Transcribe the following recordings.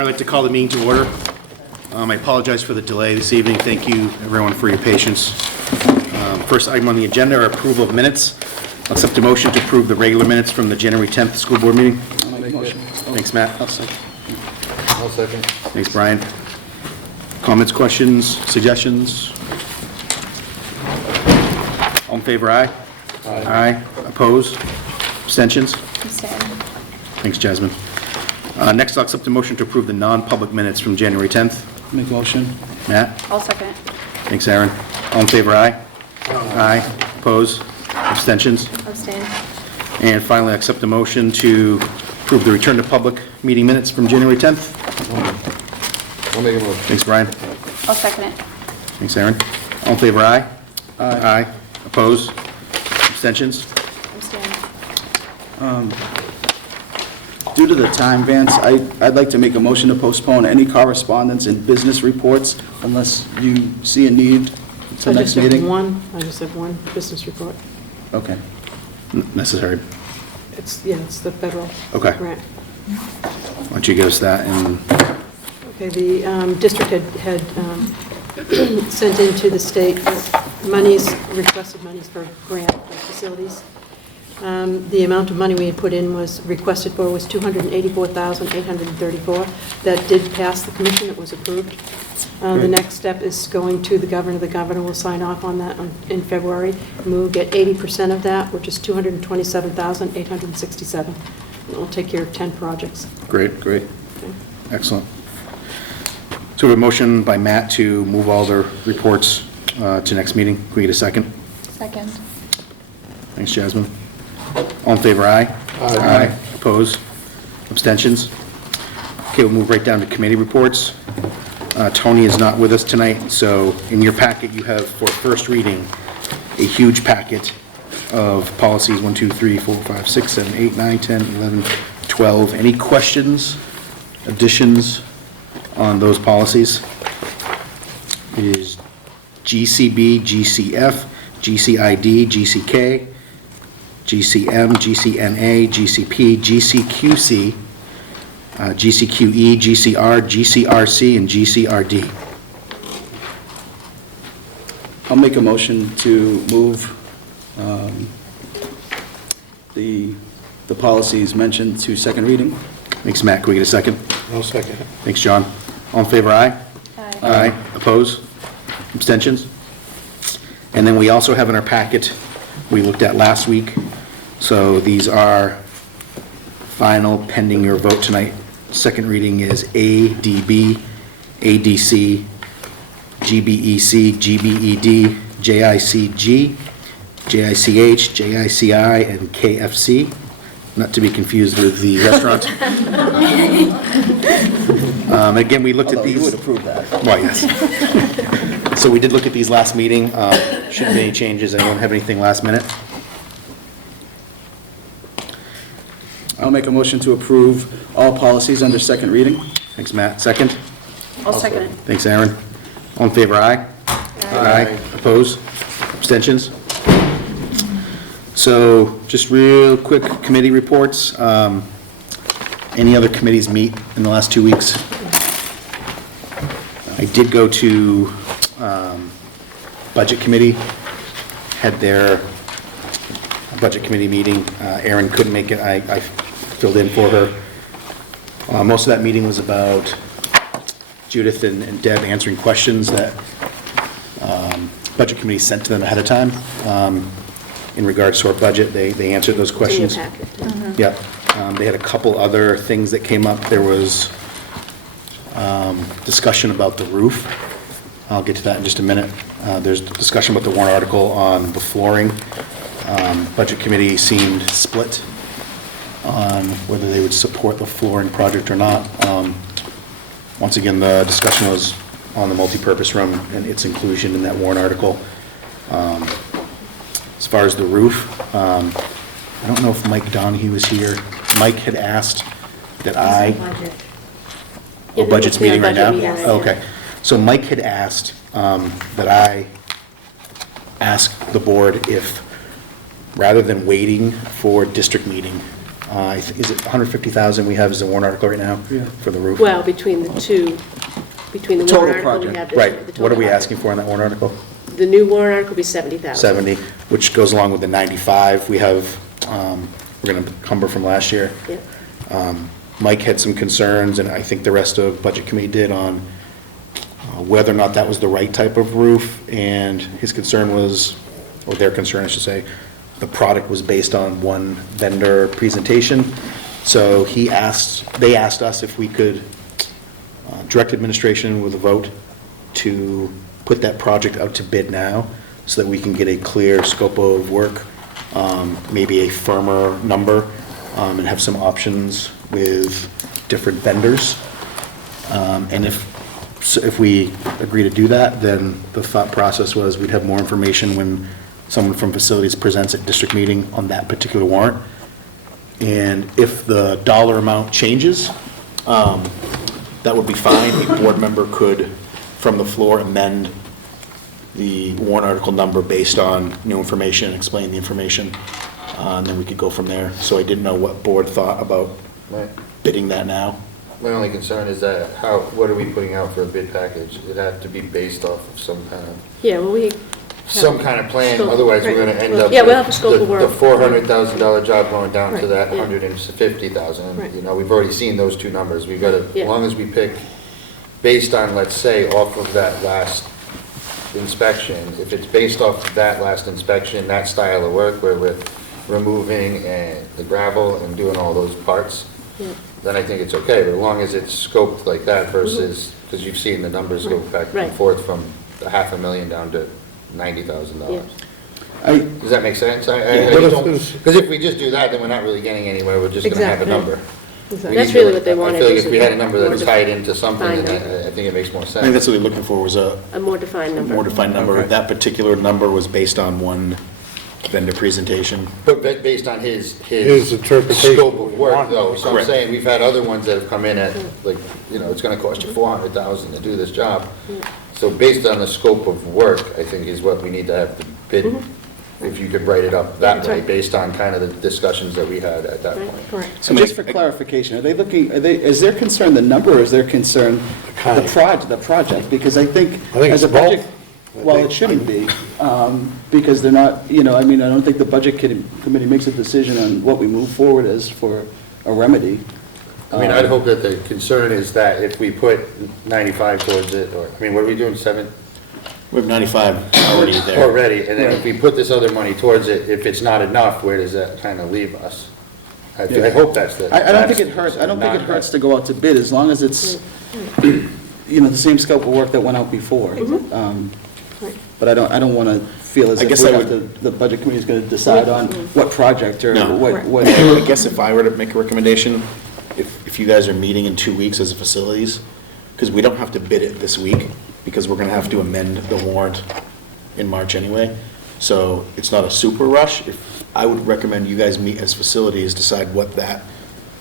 I'd like to call the meeting to order. I apologize for the delay this evening. Thank you, everyone, for your patience. First item on the agenda are approval of minutes. I'll accept a motion to approve the regular minutes from the January 10th school board meeting. I'll make a motion. Thanks, Matt. I'll second. Thanks, Brian. Comments, questions, suggestions? All in favor, aye? Aye. Opposed? Abstentions? Abstain. Thanks, Jasmine. Next, I'll accept a motion to approve the non-public minutes from January 10th. Make a motion. Matt? I'll second it. Thanks, Aaron. All in favor, aye? Aye. Opposed? Abstentions? Abstain. And finally, I accept a motion to approve the return to public meeting minutes from January 10th. I'll make a motion. Thanks, Brian. I'll second it. Thanks, Aaron. All in favor, aye? Aye. Opposed? Abstentions? Abstain. Due to the time, Vance, I'd like to make a motion to postpone any correspondence and business reports unless you see a need to next meeting. I just have one business report. Okay. Necessary. It's the federal Okay. grant. Why don't you give us that and, Okay, the district had sent into the state requested monies for grant for facilities. The amount of money we had put in requested for was $284,834. That did pass the commission, it was approved. The next step is going to the governor. The governor will sign off on that in February. And we'll get 80% of that, which is $227,867. And we'll take care of 10 projects. great, Okay. excellent. So we have a motion by Matt to move all the reports to next meeting. Can we get a second? Second. Thanks, Jasmine. All in favor, aye? Aye. Opposed? Abstentions? Okay, we'll move right down to committee reports. Tony is not with us tonight, so in your packet you have, for first reading, a huge packet of policies 1, 2, 3, 4, 5, 6, 7, 8, 9, 10, 11, 12. Any questions, additions on those policies? It is GCB, GCF, GCID, GCK, GCM, GCNA, GCP, GCQC, GCQE, GCR, GCRC, and GCRD. I'll make a motion to move the policies mentioned to second reading. Thanks, Matt. Can we get a second? I'll second it. Thanks, John. All in favor, aye? Aye. Aye. Opposed? Abstentions? And then we also have in our packet, we looked at last week, so these are final pending your vote tonight. Second reading is ADB, ADC, GBEC, GBED, JICG, JICH, JICI, and KFC, not to be confused with the restaurant. Again, we looked at Although these. you would approve that. Well, yes. So we did look at these last meeting. Shouldn't be any changes. Anyone have anything last minute? I'll make a motion to approve all policies under second reading. Thanks, Matt. Second? I'll second it. Thanks, Aaron. All in favor, aye? Aye. Opposed? Abstentions? So, just real quick committee reports. Any other committees meet in the last 2 weeks? I did go to Budget Committee, had their Budget Committee meeting. Erin couldn't make it. I filled in for her. Most of that meeting was about Judith and Deb answering questions that Budget Committee sent to them ahead of time in regards to our budget. They answered those questions. It's in your packet. Yeah. They had a couple other things that came up. There was discussion about the roof. I'll get to that in just a minute. There's discussion about the warrant article on the flooring. Budget Committee seemed split on whether they would support the flooring project or not. Once again, the discussion was on the multipurpose room and its inclusion in that warrant article. As far as the roof, I don't know if Mike Donahue was here. Mike had asked that Yeah, budget's it's in meeting our right now? budget meeting, Okay. So Mike had asked that I ask the board if, rather than waiting for district meeting, Is it 150,000 we have as a warrant article right now? Yeah. For the roof? Well, between the two, between the Total warrant article we project. have. Right, the what are we total asking for on that warrant article? The new warrant article will be 70,000. 70, which goes along with the 95 we have, we're going to encumber from last year. Yeah. Mike had some concerns, and I think the rest of Budget Committee did, on whether or not that was the right type of roof, and his concern was, or their concern, I should say, the product was based on one vendor presentation. So they asked us if we could direct administration with a vote to put that project out to bid now, so that we can get a clear scope of work, maybe a firmer number, and have some options with different vendors. And if we agree to do that, then the thought process was we'd have more information when someone from facilities presents at district meeting on that particular warrant. And if the dollar amount changes, that would be fine. A board member could, from the floor, amend the warrant article number based on new information, explain the information, and then we could go from there. So I didn't know what board thought about Right. bidding that now. My only concern is that what are we putting out for a bid package? It had to be based off of some kind of plan, Scope, otherwise we're right. gonna end up. Yeah, we'll have a with scope of work. The $400,000 job going down to Right, that yeah. 150,000. Right. You know, we've already seen those two numbers. We've got to, Yeah. as long as we pick, based on, let's say, off of that last inspection, if it's based off of that last inspection, that style of work where we're removing the gravel and doing all those parts, Yeah. then I think it's okay. But as long as it's scoped like that versus, because you've seen the numbers go back and Right. forth from $500,000 down to $90,000. Yeah. Does that make sense? Yeah. Because if we just do that, then we're not really getting anywhere. We're just going to have a Exactly. number. Exactly. We That's need to- really what they wanted, I feel like is if we had a number more that's tied into something, defined then number. I think it makes more I think that's sense. what we're looking for, was a A more defined number. more defined number. Okay. That particular number was based on one vendor presentation. But based on his His interpretation. scope of work, though. So I'm Correct. saying, we've had other ones that have come in at, like, it's going to cost you $400,000 to do this job. So based on the scope of work, I think is what we need to have to bid, if you could write it up that That's way, right. based on kind of the discussions that we had at that Right. point. Correct. So just for clarification, is their concern the number, or is their concern the project? Because I think I think as a it's both. budget, well, it shouldn't be, because they're not, I don't think the budget committee makes a decision on what we move forward as for a remedy. I mean, I'd hope that the concern is that if we put 95 towards it, or, what are we doing, 7? We have 95 already there. Already, and then if we put this other money towards it, if it's not enough, where does that kind of leave us? I hope that's the. I don't think it hurts, to go out to bid, as long as it's, the same scope of work that went out before. Right. But I don't want to feel as I if guess we I have to, the budget committee is going to decide on what project or No. what. I guess if I were to make a recommendation, if you guys are meeting in 2 weeks as a facilities, because we don't have to bid it this week, because we're going to have to amend the warrant in March anyway, so it's not a super rush. I would recommend you guys meet as facilities, decide what that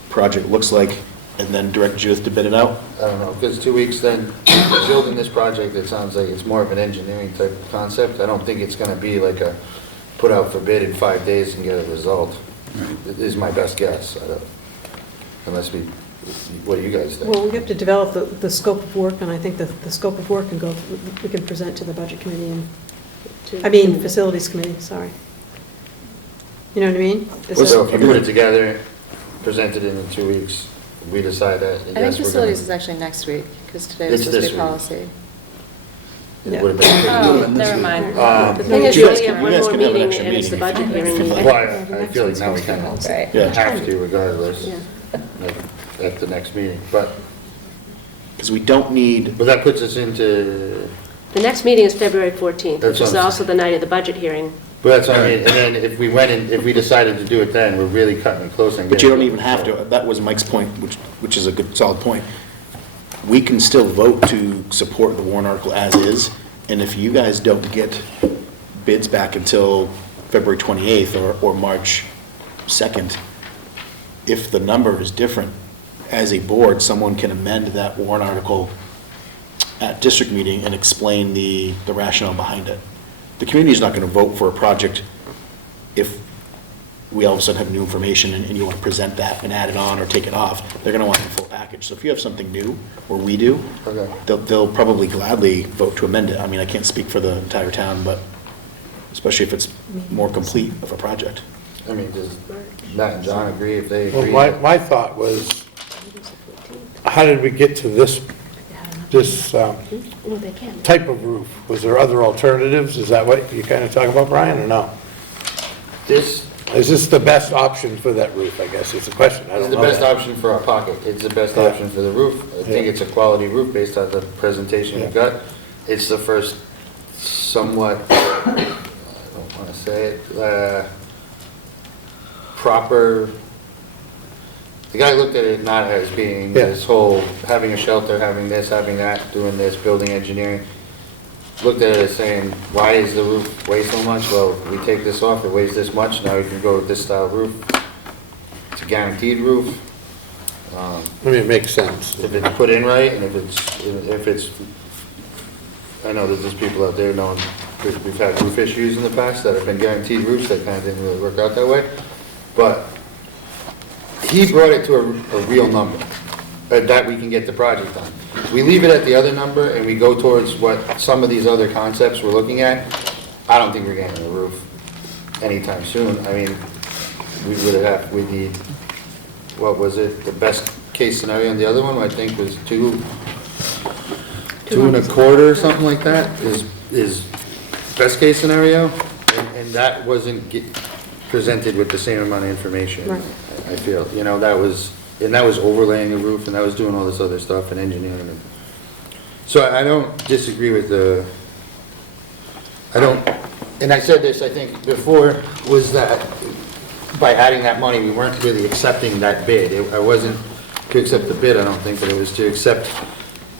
project looks like, and then direct Judith to bid it out. I don't know, because 2 weeks then, building this project, it sounds like it's more of an engineering type of concept. I don't think it's gonna be like a put out for bid in 5 days and get a result. It is my best guess, unless what do you guys think? Well, we have to develop the scope of work, and I think that the scope of work we can present to the budget committee and, facilities committee, sorry. You know what I mean? So if you put it together, presented it in 2 weeks, we decide that, I think yes, we're facilities gonna. is actually next week, because today was It's supposed to this be week. policy. It would've been- Oh, never mind. The thing is, You you guys only can- have one you guys more can have an meeting, extra and it's the meeting. budget hearing. Well, I feel like now we kind of Right. Yeah. have to regardless, Yeah. at the next meeting, but Because we don't need, that puts us into, The next meeting is February 14th, That's which is what I'm also the night of the budget hearing. but that's what I mean, and then if we decided to do it then, we're really cutting it close and but you getting. don't even have to. That was Mike's point, which is a good, solid point. We can still vote to support the warrant article as is, and if you guys don't get bids back until February 28th or March 2nd, if the number is different, as a board, someone can amend that warrant article at district meeting and explain the rationale behind it. The community is not going to vote for a project if we all of a sudden have new information and you want to present that and add it on or take it off, they're going to want the full package. So if you have something new, or we do, Okay. they'll probably gladly vote to amend it. I mean, I can't speak for the entire town, but especially if it's more complete of a project. I mean, does Matt and John agree if they Well, agree? my thought was, how did we get to this No, they can. type of roof? Was there other alternatives? Is that what you're kind of talking about, Brian, or no? This Is this the best option for that roof, I guess, is the question. I is don't the know best that. option for our pocket. It's the best Yeah. option for the roof. I think Yeah. it's a quality roof based on the presentation we Yeah. got. It's the first somewhat, I don't want to say it, proper, the guy looked at it not as being Yeah. this whole, having a shelter, having this, having that, doing this, building engineering. Looked at it as saying, why is the roof weigh so much? Well, we take this off, it weighs this much, now we can go with this style roof. It's a guaranteed roof. I mean, it makes sense. If it's put in right, and if it's, I know that there's people out there knowing, that we've had roof issues in the past that have been guaranteed roofs that kind of didn't really work out that way. But he brought it to a real number, that we can get the project done. We leave it at the other number and we go towards what some of these other concepts we're looking at, I don't think we're getting a roof anytime soon. I mean, we need, what was it, the best case scenario on the other one, I think was two and a quarter or something like that, is best case scenario, and that wasn't presented with the same amount of information. Right. I feel, that was overlaying the roof, and that was doing all this other stuff and engineering. So I don't disagree with and I said this, I think, before, was that by adding that money, we weren't really accepting that bid. I wasn't to accept the bid, I don't think, but it was to accept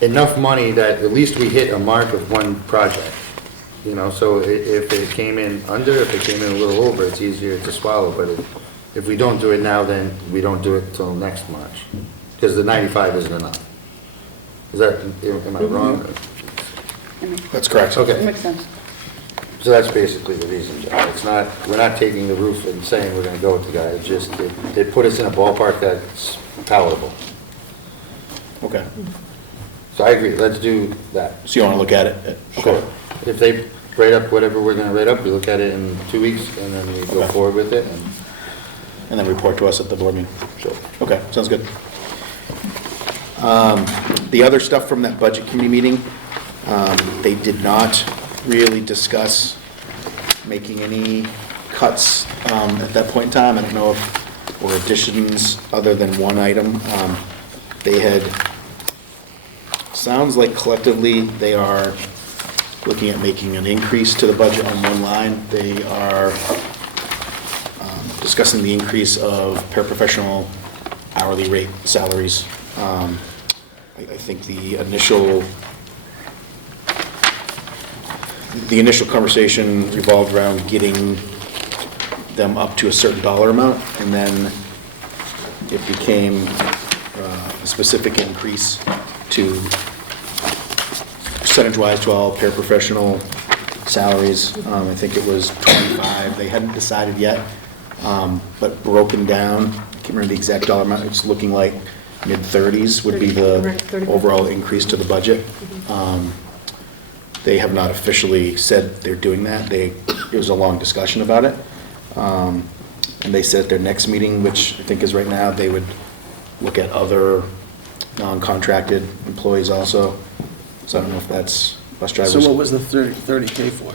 enough money that at least we hit a mark of one project. So if it came in under, if it came in a little over, it's easier to swallow, but if we don't do it now, then we don't do it till next March, because the 95 isn't enough. Am I wrong? That's correct. Okay. Makes sense. So that's basically the reason, John. It's not, we're not taking the roof and saying we're gonna go with the guy. It's just, they put us in a ballpark that's palatable. Okay. So I agree, let's do that. So you want to look at it? Sure. If they write up whatever we're gonna write up, we look at it in 2 weeks, and then we go Okay. forward with it. And then report to us at the board meeting? Sure. Okay, sounds good. The other stuff from that budget committee meeting, they did not really discuss making any cuts at that point in time. I don't know if, or additions other than one item. They had, sounds like collectively, they are looking at making an increase to the budget on one line. They are discussing the increase of paraprofessional hourly rate salaries. I think the initial conversation revolved around getting them up to a certain dollar amount, and then it became a specific increase to percentage-wise to all paraprofessional salaries. I think it was 25. They hadn't decided yet, but broken down, I can't remember the exact dollar amount. It's looking like mid-30s would be the Right, 35. overall increase to the budget. They have not officially said they're doing that. It was a long discussion about it. And they said at their next meeting, which I think is right now, they would look at other non-contracted employees also. So I don't know if that's bus drivers. So what was the 30K for?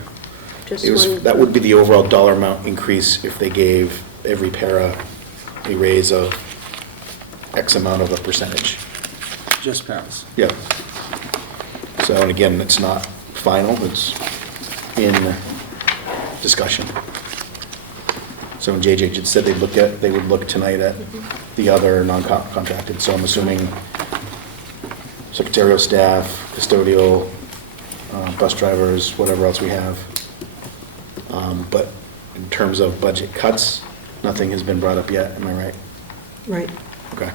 Just It was, one. that would be the overall dollar amount increase if they gave every para a raise of X amount of a percentage. Just paras? Yeah. So, and again, it's not final, it's in discussion. So when JJ just said they would look tonight at the other non-contracted, so I'm assuming secretarial staff, custodial, bus drivers, whatever else we have. But in terms of budget cuts, nothing has been brought up yet, am I right? Right. Okay.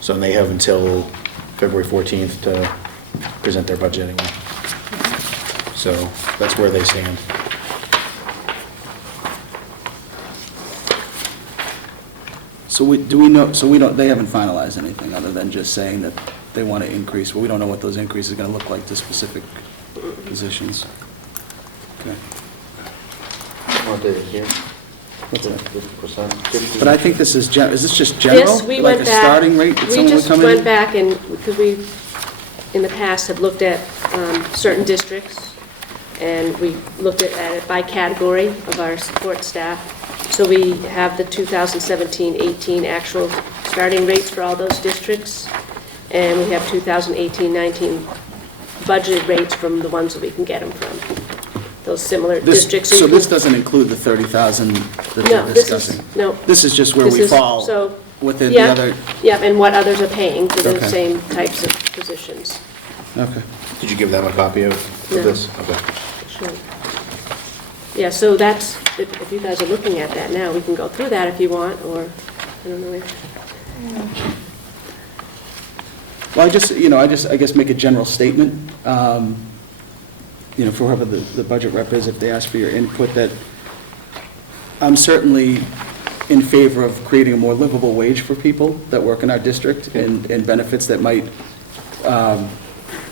So they have until February 14th to present their budget anyway. So that's where they stand. So do we know, so we don't, they haven't finalized anything other than just saying that they want to increase, but we don't know what those increases are going to look like to specific positions. Okay. What did it here? What's that? 50%? But I think this is this just general? This, we Like went a back. starting rate that We someone would just come in? went back and, because we, in the past, have looked at certain districts, and we looked at it by category of our support staff. So we have the 2017-18 actual starting rates for all those districts, and we have 2018-19 budgeted rates from the ones that we can get them from. Those similar districts. So this doesn't include the 30,000 that No, they're this discussing? is, no. This is just where This we is- fall so, within the yeah, other... Yeah, and what others are paying for the Okay. same types of positions. Okay. Did you give them a copy of No. this? Okay. Sure. Yeah, so that's, if you guys are looking at that now, we can go through that if you want, or, I don't know if... Well, I guess make a general statement, for whoever the budget rep is, if they ask for your input, that I'm certainly in favor of creating a more livable wage for people that work in our district and benefits that might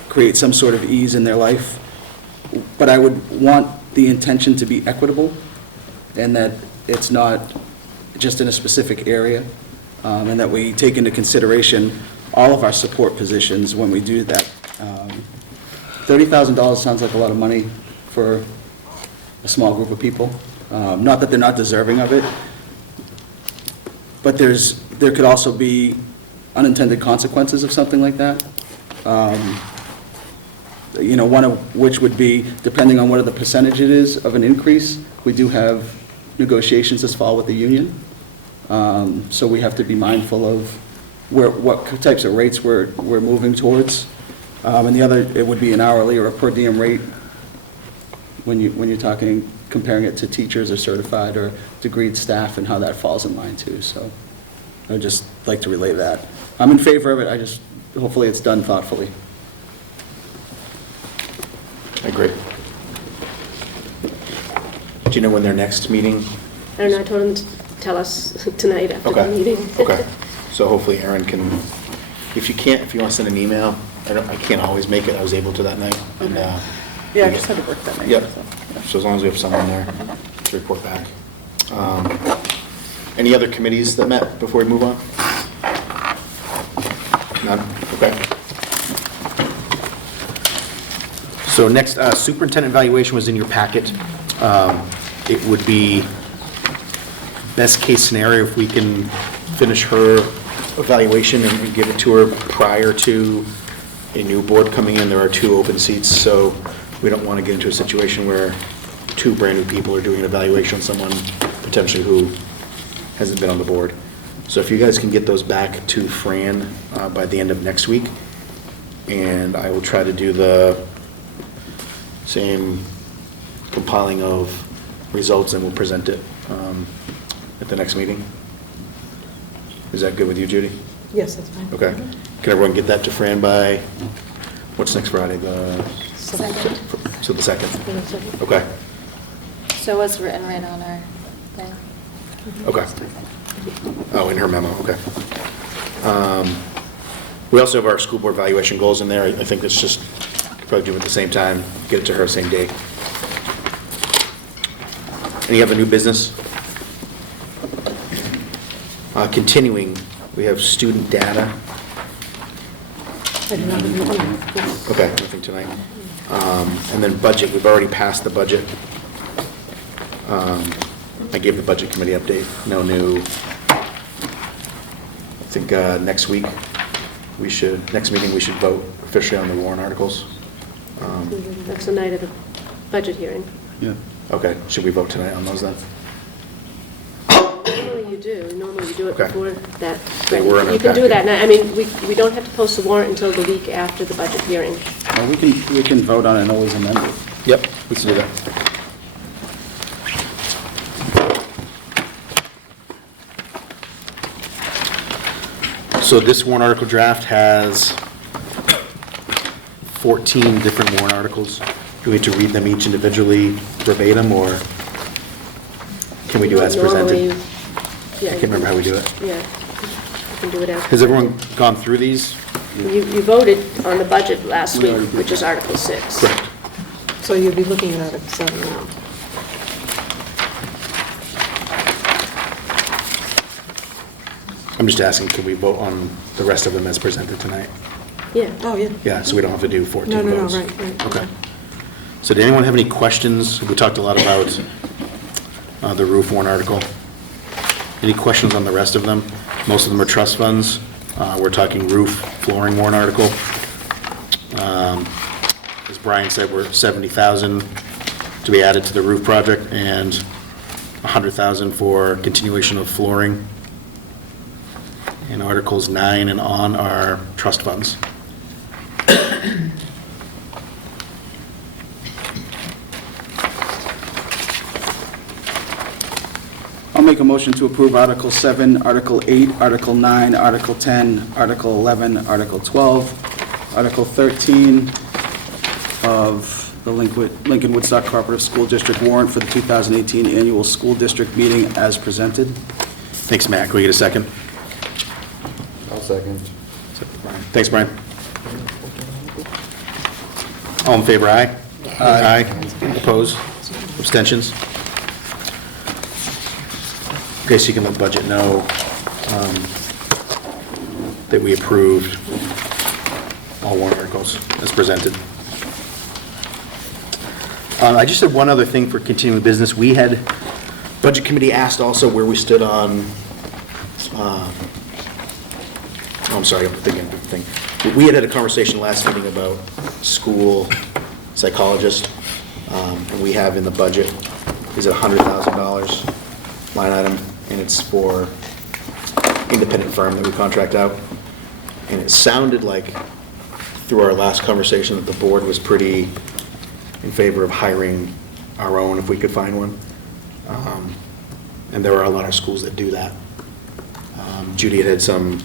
create some sort of ease in their life. But I would want the intention to be equitable and that it's not just in a specific area, and that we take into consideration all of our support positions when we do that. $30,000 sounds like a lot of money for a small group of people. Not that they're not deserving of it, but there could also be unintended consequences of something like that. One of which would be, depending on what the percentage it is of an increase, we do have negotiations this fall with the union. So we have to be mindful of what types of rates we're moving towards. And the other, it would be an hourly or a per diem rate when you're talking, comparing it to teachers or certified or degreed staff and how that falls in line too. So I'd just like to relay that. I'm in favor of it, hopefully it's done thoughtfully. I agree. Do you know when their next meeting? I don't know, I told him to tell us tonight after the Okay. meeting. Okay. So hopefully Aaron can, if you want to send an email, I can't always make it, I was able to that night. And, Yeah, I just had to work that night. Yep. so. So as long as we have someone there to report back. Any other committees that met before we move on? None? Okay. So next, superintendent evaluation was in your packet. It would be best case scenario if we can finish her evaluation and give it to her prior to a new board coming in. There are 2 open seats, so we don't want to get into a situation where 2 brand-new people are doing an evaluation on someone potentially who hasn't been on the board. So if you guys can get those back to Fran by the end of next week, and I will try to do the same compiling of results and we'll present it at the next meeting. Is that good with you, Judy? Yes, that's fine. Okay. Can everyone get that to Fran by, what's next Friday? Second. So the 2nd? Okay. So it was written right on our thing. Okay. Oh, in her memo, okay. We also have our school board evaluation goals in there. I think it's just, could probably do it at the same time, get it to her same day. Any other new business? Continuing, we have student data. I do not have Okay, nothing tonight. And then budget, we've already passed the budget. I gave the budget committee update, no new. I think next week, next meeting, we should vote officially on the warrant articles. That's the night of the budget hearing. Yeah. Okay, should we vote tonight on those then? Normally you do it Okay. before that. They were in our You can do packet. that now, I mean, we don't have to post the warrant until the week after the budget hearing. Well, we can vote on it and always amend it. Yep, we can do that. So this warrant article draft has 14 different warrant articles. Do we have to read them each individually verbatim, or can we do as presented? Normally, Yeah, can't remember how we do it. Yeah, you can do it after. Has everyone gone through these? You voted on the budget last week, which is Article 6. Correct. So you'd be looking at Article 7 now. I'm just asking, can we vote on the rest of them as presented tonight? Yeah. Oh, yeah. Yeah, so we don't have to do 14 No, votes? right. Okay. So did anyone have any questions? We talked a lot about the roof warrant article. Any questions on the rest of them? Most of them are trust funds. We're talking roof, flooring warrant article. As Brian said, we're 70,000 to be added to the roof project and 100,000 for continuation of flooring. And Articles 9 and on are trust funds. I'll make a motion to approve Article 7, Article 8, Article 9, Article 10, Article 11, Article 12, Article 13 of the Lincoln Woodstock Cooperative School District warrant for the 2018 annual school district meeting as presented. Thanks, Matt. Can we get a second? I'll second. Thanks, Brian. All in favor, aye? Aye. Opposed? Abstentions? Okay, so you can let the budget know that we approved all warrant articles as presented. I just had one other thing for continuing business. We had, Budget Committee asked also where we stood on, I'm sorry, I'm thinking of a different thing. We had a conversation last meeting about school psychologists, and we have in the budget, is it $100,000 line item, and it's for independent firm that we contract out. And it sounded like, through our last conversation, that the board was pretty in favor of hiring our own if we could find one. And there are a lot of schools that do that. Judy had some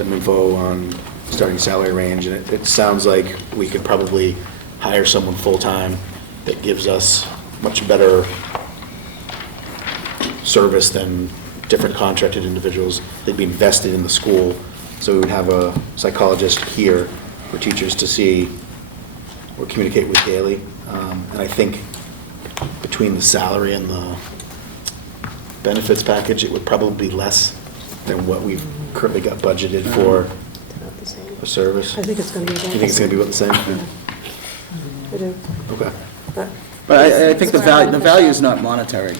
info on starting salary range, and it sounds like we could probably hire someone full-time that gives us much better service than different contracted individuals. They'd be invested in the school, so we would have a psychologist here for teachers to see or communicate with daily. And I think between the salary and the benefits package, it would probably be less than what we've currently got budgeted for It's about the same. a service. I think it's going to be about Do you think it's going to be about the same? I do. Okay. But I think the value is not monetary.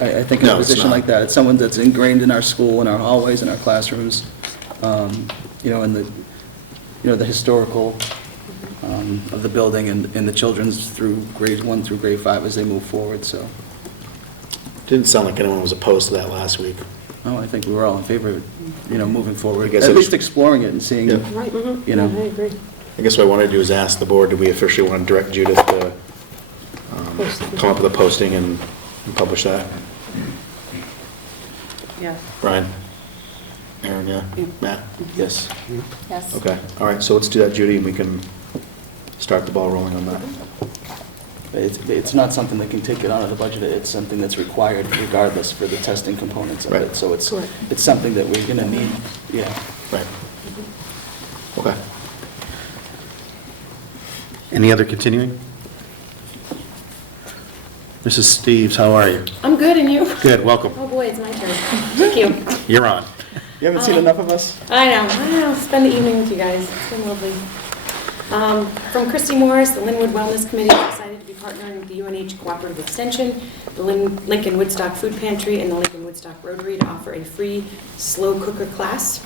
I think in No, a it's position not. like that, it's someone that's ingrained in our school, in our hallways, in our classrooms, in the historical of the building and the children's through grades 1 through grade 5 as they move forward, so. Didn't sound like anyone was opposed to that last week. Oh, I think we were all in favor of, moving forward, I guess at it least was- exploring it and seeing, Yeah. Right, You know. I agree. I guess what I wanted to do is ask the board, do we officially want to direct Judith to come up with a posting and publish that? Yeah. Brian? Aaron, yeah? Matt? yes. Yes. Okay, all right, so let's do that, Judy, and we can start the ball rolling on that. It's not something that can take it out of the budget, it's something that's required regardless for the testing components of Right. it. So it's Correct. something that we're going to need, yeah. Right. Okay. Any other continuing? Mrs. Steves, how are you? I'm good, and you? Good, welcome. Oh, boy, it's my turn. Thank you. You're on. You haven't seen enough of us? I know. Spend the evening with you guys. It's been lovely. From Christy Morris, the Lin-Wood Wellness Committee, is excited to be partnering with the UNH Cooperative Extension, the Lincoln Woodstock Food Pantry, and the Lincoln Woodstock Rotary to offer a free slow cooker class.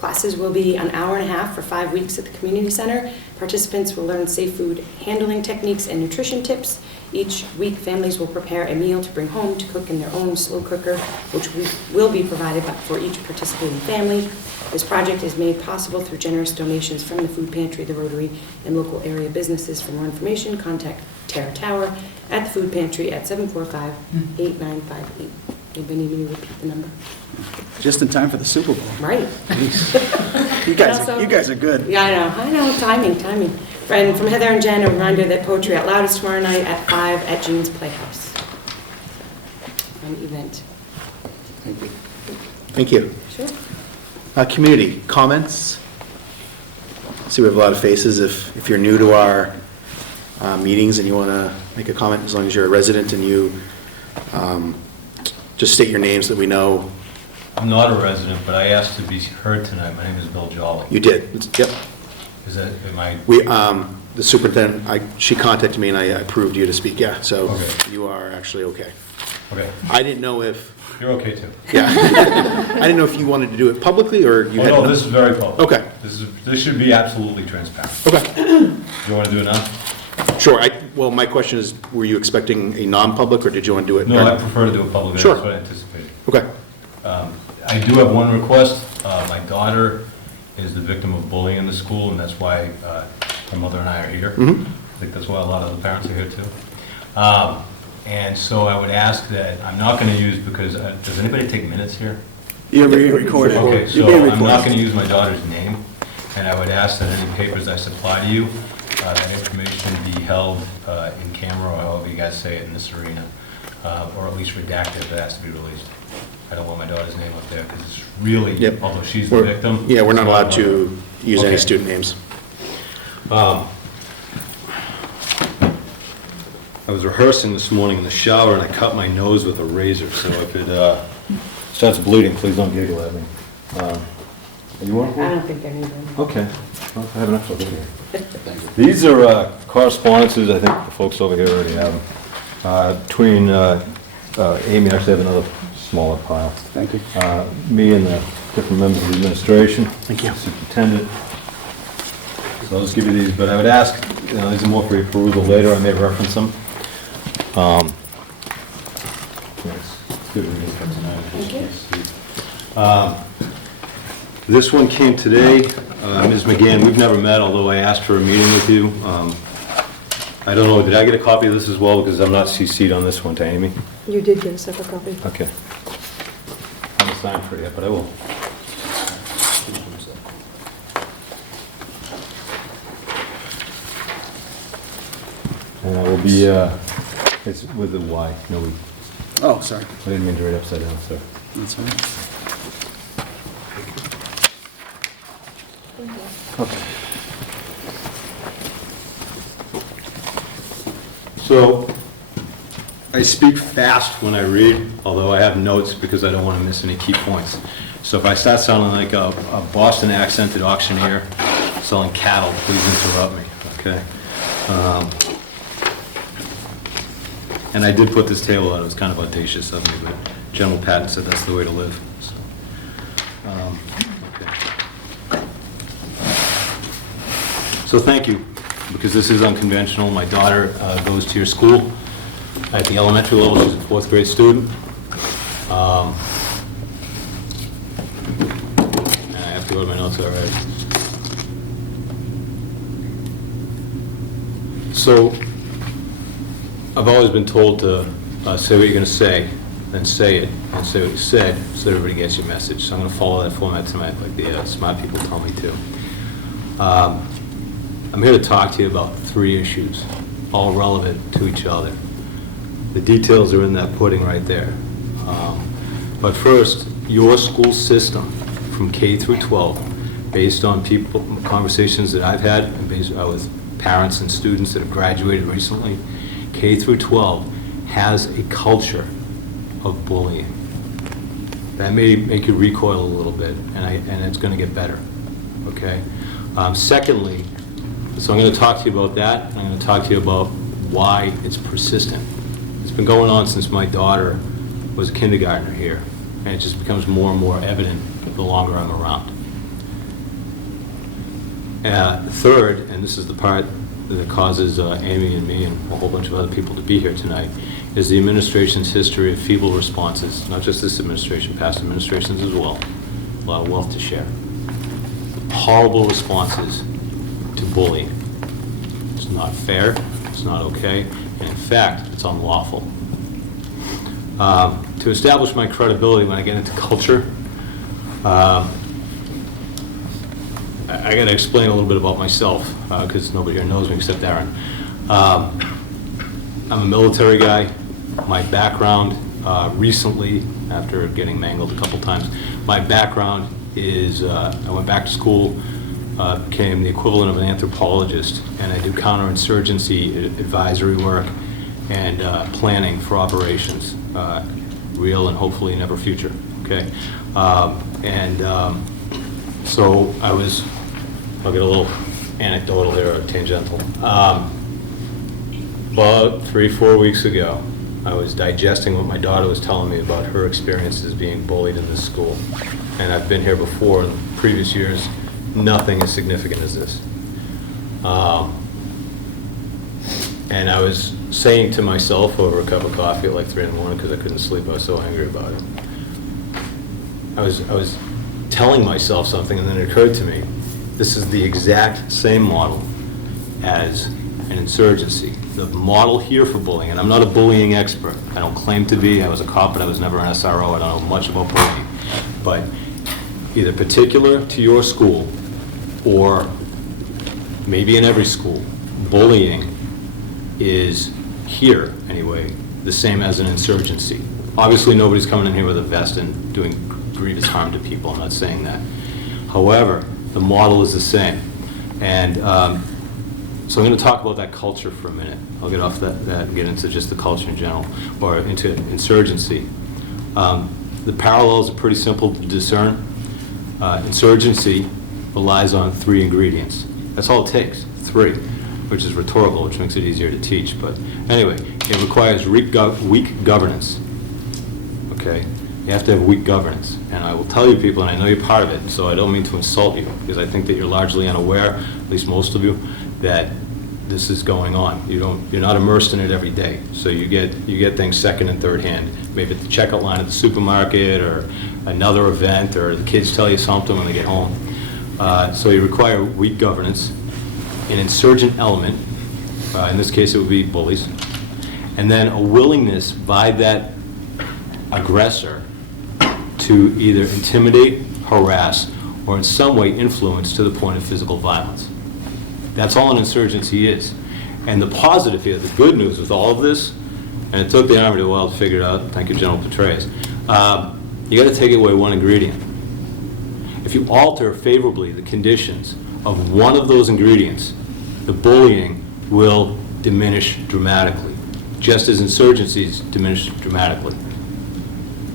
Classes will be an hour and a half for 5 weeks at the community center. Participants will learn safe food handling techniques and nutrition tips. Each week, families will prepare a meal to bring home to cook in their own slow cooker, which will be provided for each participating family. This project is made possible through generous donations from the food pantry, the Rotary, and local area businesses. For more information, contact Tara Tower at the food pantry at 745-8958. Anybody need me to repeat the number? Just in time for the Super Bowl. Right. You guys are good. Yeah, I know, timing. And from Heather and Jen, a reminder that Poetry Out Loud is tomorrow night at 5 at Jean's Playhouse. An event. Thank you. Thank you. Sure. Community comments? See, we have a lot of faces. If you're new to our meetings and you want to make a comment, as long as you're a resident and you just state your names that we know. I'm not a resident, but I asked to be heard tonight. My name is Bill Jolly. You did. Yep. Is that, am I? The superintendent, she contacted me and I approved you to speak, yeah, so Okay. you are actually okay. Okay. I didn't know if, You're okay too. yeah, I didn't know if you wanted to do it publicly or you had. Oh, no, this is very public. Okay. This should be absolutely transparent. Okay, Do you want to do it now? sure. Well, my question is, were you expecting a non-public or did you want to do it? No, I prefer to do it publicly. Sure. That's what I anticipated. Okay, I do have one request. My daughter is the victim of bullying in the school, and that's why her mother and I are here. Mhm. I think that's why a lot of the parents are here too. And so I would ask that, I'm not going to use, because, does anybody take minutes here? You're being recorded. Okay, You're so being I'm not recorded. going to use my daughter's name, and I would ask that any papers I supply to you, that information be held in camera, or however you guys say it in this arena, or at least redacted if it has to be released. I don't want my daughter's name up there, because it's really, Yep. although she's the We're- victim. yeah, we're not it's allowed to use any Okay. student names. I was rehearsing this morning in the shower, and I cut my nose with a razor, so if it starts bleeding, please don't giggle at me. You want I one? don't think I need them. Okay. Well, if I have enough, I'll do it. These are correspondences, I think the folks over here already have them, between Amy, actually I have another smaller pile. Thank you. Me and the different members of the administration. Thank you. Superintendent. So I'll just give you these, but I would ask, these are more for your perusal later, I may reference them. Yes. Good reading for tonight. This one came today. Ms. McGann, we've never met, although I asked for a meeting with you. I don't know, did I get a copy of this as well? Because I'm not CC'd on this one to Amy. You did get a separate copy. Okay. I haven't signed for it yet, but I will. And I will be, it's with a Y, no, Oh, sorry. I didn't mean to read upside down, sir. That's all right. Okay. So, I speak fast when I read, although I have notes because I don't want to miss any key points. So if I start sounding like a Boston accented auctioneer selling cattle, please interrupt me, okay? And I did put this table out, it was kind of audacious of me, but General Patton said that's the way to live. So, okay. So thank you, because this is unconventional. My daughter goes to your school at the elementary level. She's a fourth grade student. And I have to go to my notes already. So I've always been told to say what you're going to say, then say it, and say what you said, so everybody gets your message. So I'm going to follow that format tonight, like the smart people tell me to. I'm here to talk to you about 3 issues, all relevant to each other. The details are in that pudding right there. But first, your school system from K through 12, based on conversations that I've had and based with parents and students that have graduated recently, K through 12 has a culture of bullying. That may make you recoil a little bit, and it's going to get better, okay? Secondly, so I'm going to talk to you about that, and I'm going to talk to you about why it's persistent. It's been going on since my daughter was a kindergartner here, and it just becomes more and more evident the longer I'm around. Third, and this is the part that causes Amy and me and a whole bunch of other people to be here tonight, is the administration's history of feeble responses, not just this administration, past administrations as well. A lot of wealth to share. Horrible responses to bullying. It's not fair, it's not okay, and in fact, it's unlawful. To establish my credibility when I get into culture, I got to explain a little bit about myself, because nobody here knows me except Aaron. I'm a military guy. My background recently, after getting mangled a couple times. My background is, I went back to school, became the equivalent of an anthropologist, and I do counterinsurgency advisory work and planning for operations, real and hopefully never future, okay? So I'll get a little anecdotal here, or tangential. About 3-4 weeks ago, I was digesting what my daughter was telling me about her experiences being bullied in this school. And I've been here before in previous years, nothing as significant as this. And I was saying to myself over a cup of coffee at like 3 in the morning because I couldn't sleep, I was so angry about it. I was telling myself something, and then it occurred to me, this is the exact same model as an insurgency. The model here for bullying, and I'm not a bullying expert. I don't claim to be. I was a cop, but I was never an SRO. I don't know much about bullying. But either particular to your school or maybe in every school, bullying is here, anyway, the same as an insurgency. Obviously, nobody's coming in here with a vest and doing grievous harm to people. I'm not saying that. However, the model is the same. And so I'm going to talk about that culture for a minute. I'll get off that and get into just the culture in general, or into insurgency. The parallels are pretty simple to discern. Insurgency relies on 3 ingredients. That's all it takes, 3, which is rhetorical, which makes it easier to teach. But anyway, it requires weak governance. Okay? You have to have weak governance. And I will tell you people, and I know you're part of it, so I don't mean to insult you, because I think that you're largely unaware, at least most of you, that this is going on. You're not immersed in it every day. So you get things second and third hand. Maybe at the checkout line at the supermarket, or another event, or the kids tell you something when they get home. So you require weak governance, an insurgent element, in this case it would be bullies, and then a willingness by that aggressor to either intimidate, harass, or in some way influence to the point of physical violence. That's all an insurgency is. And the positive here, the good news with all of this, and it took the Army a while to figure it out, thank you, General Petraeus, you got to take away one ingredient. If you alter favorably the conditions of one of those ingredients, the bullying will diminish dramatically, just as insurgencies diminish dramatically.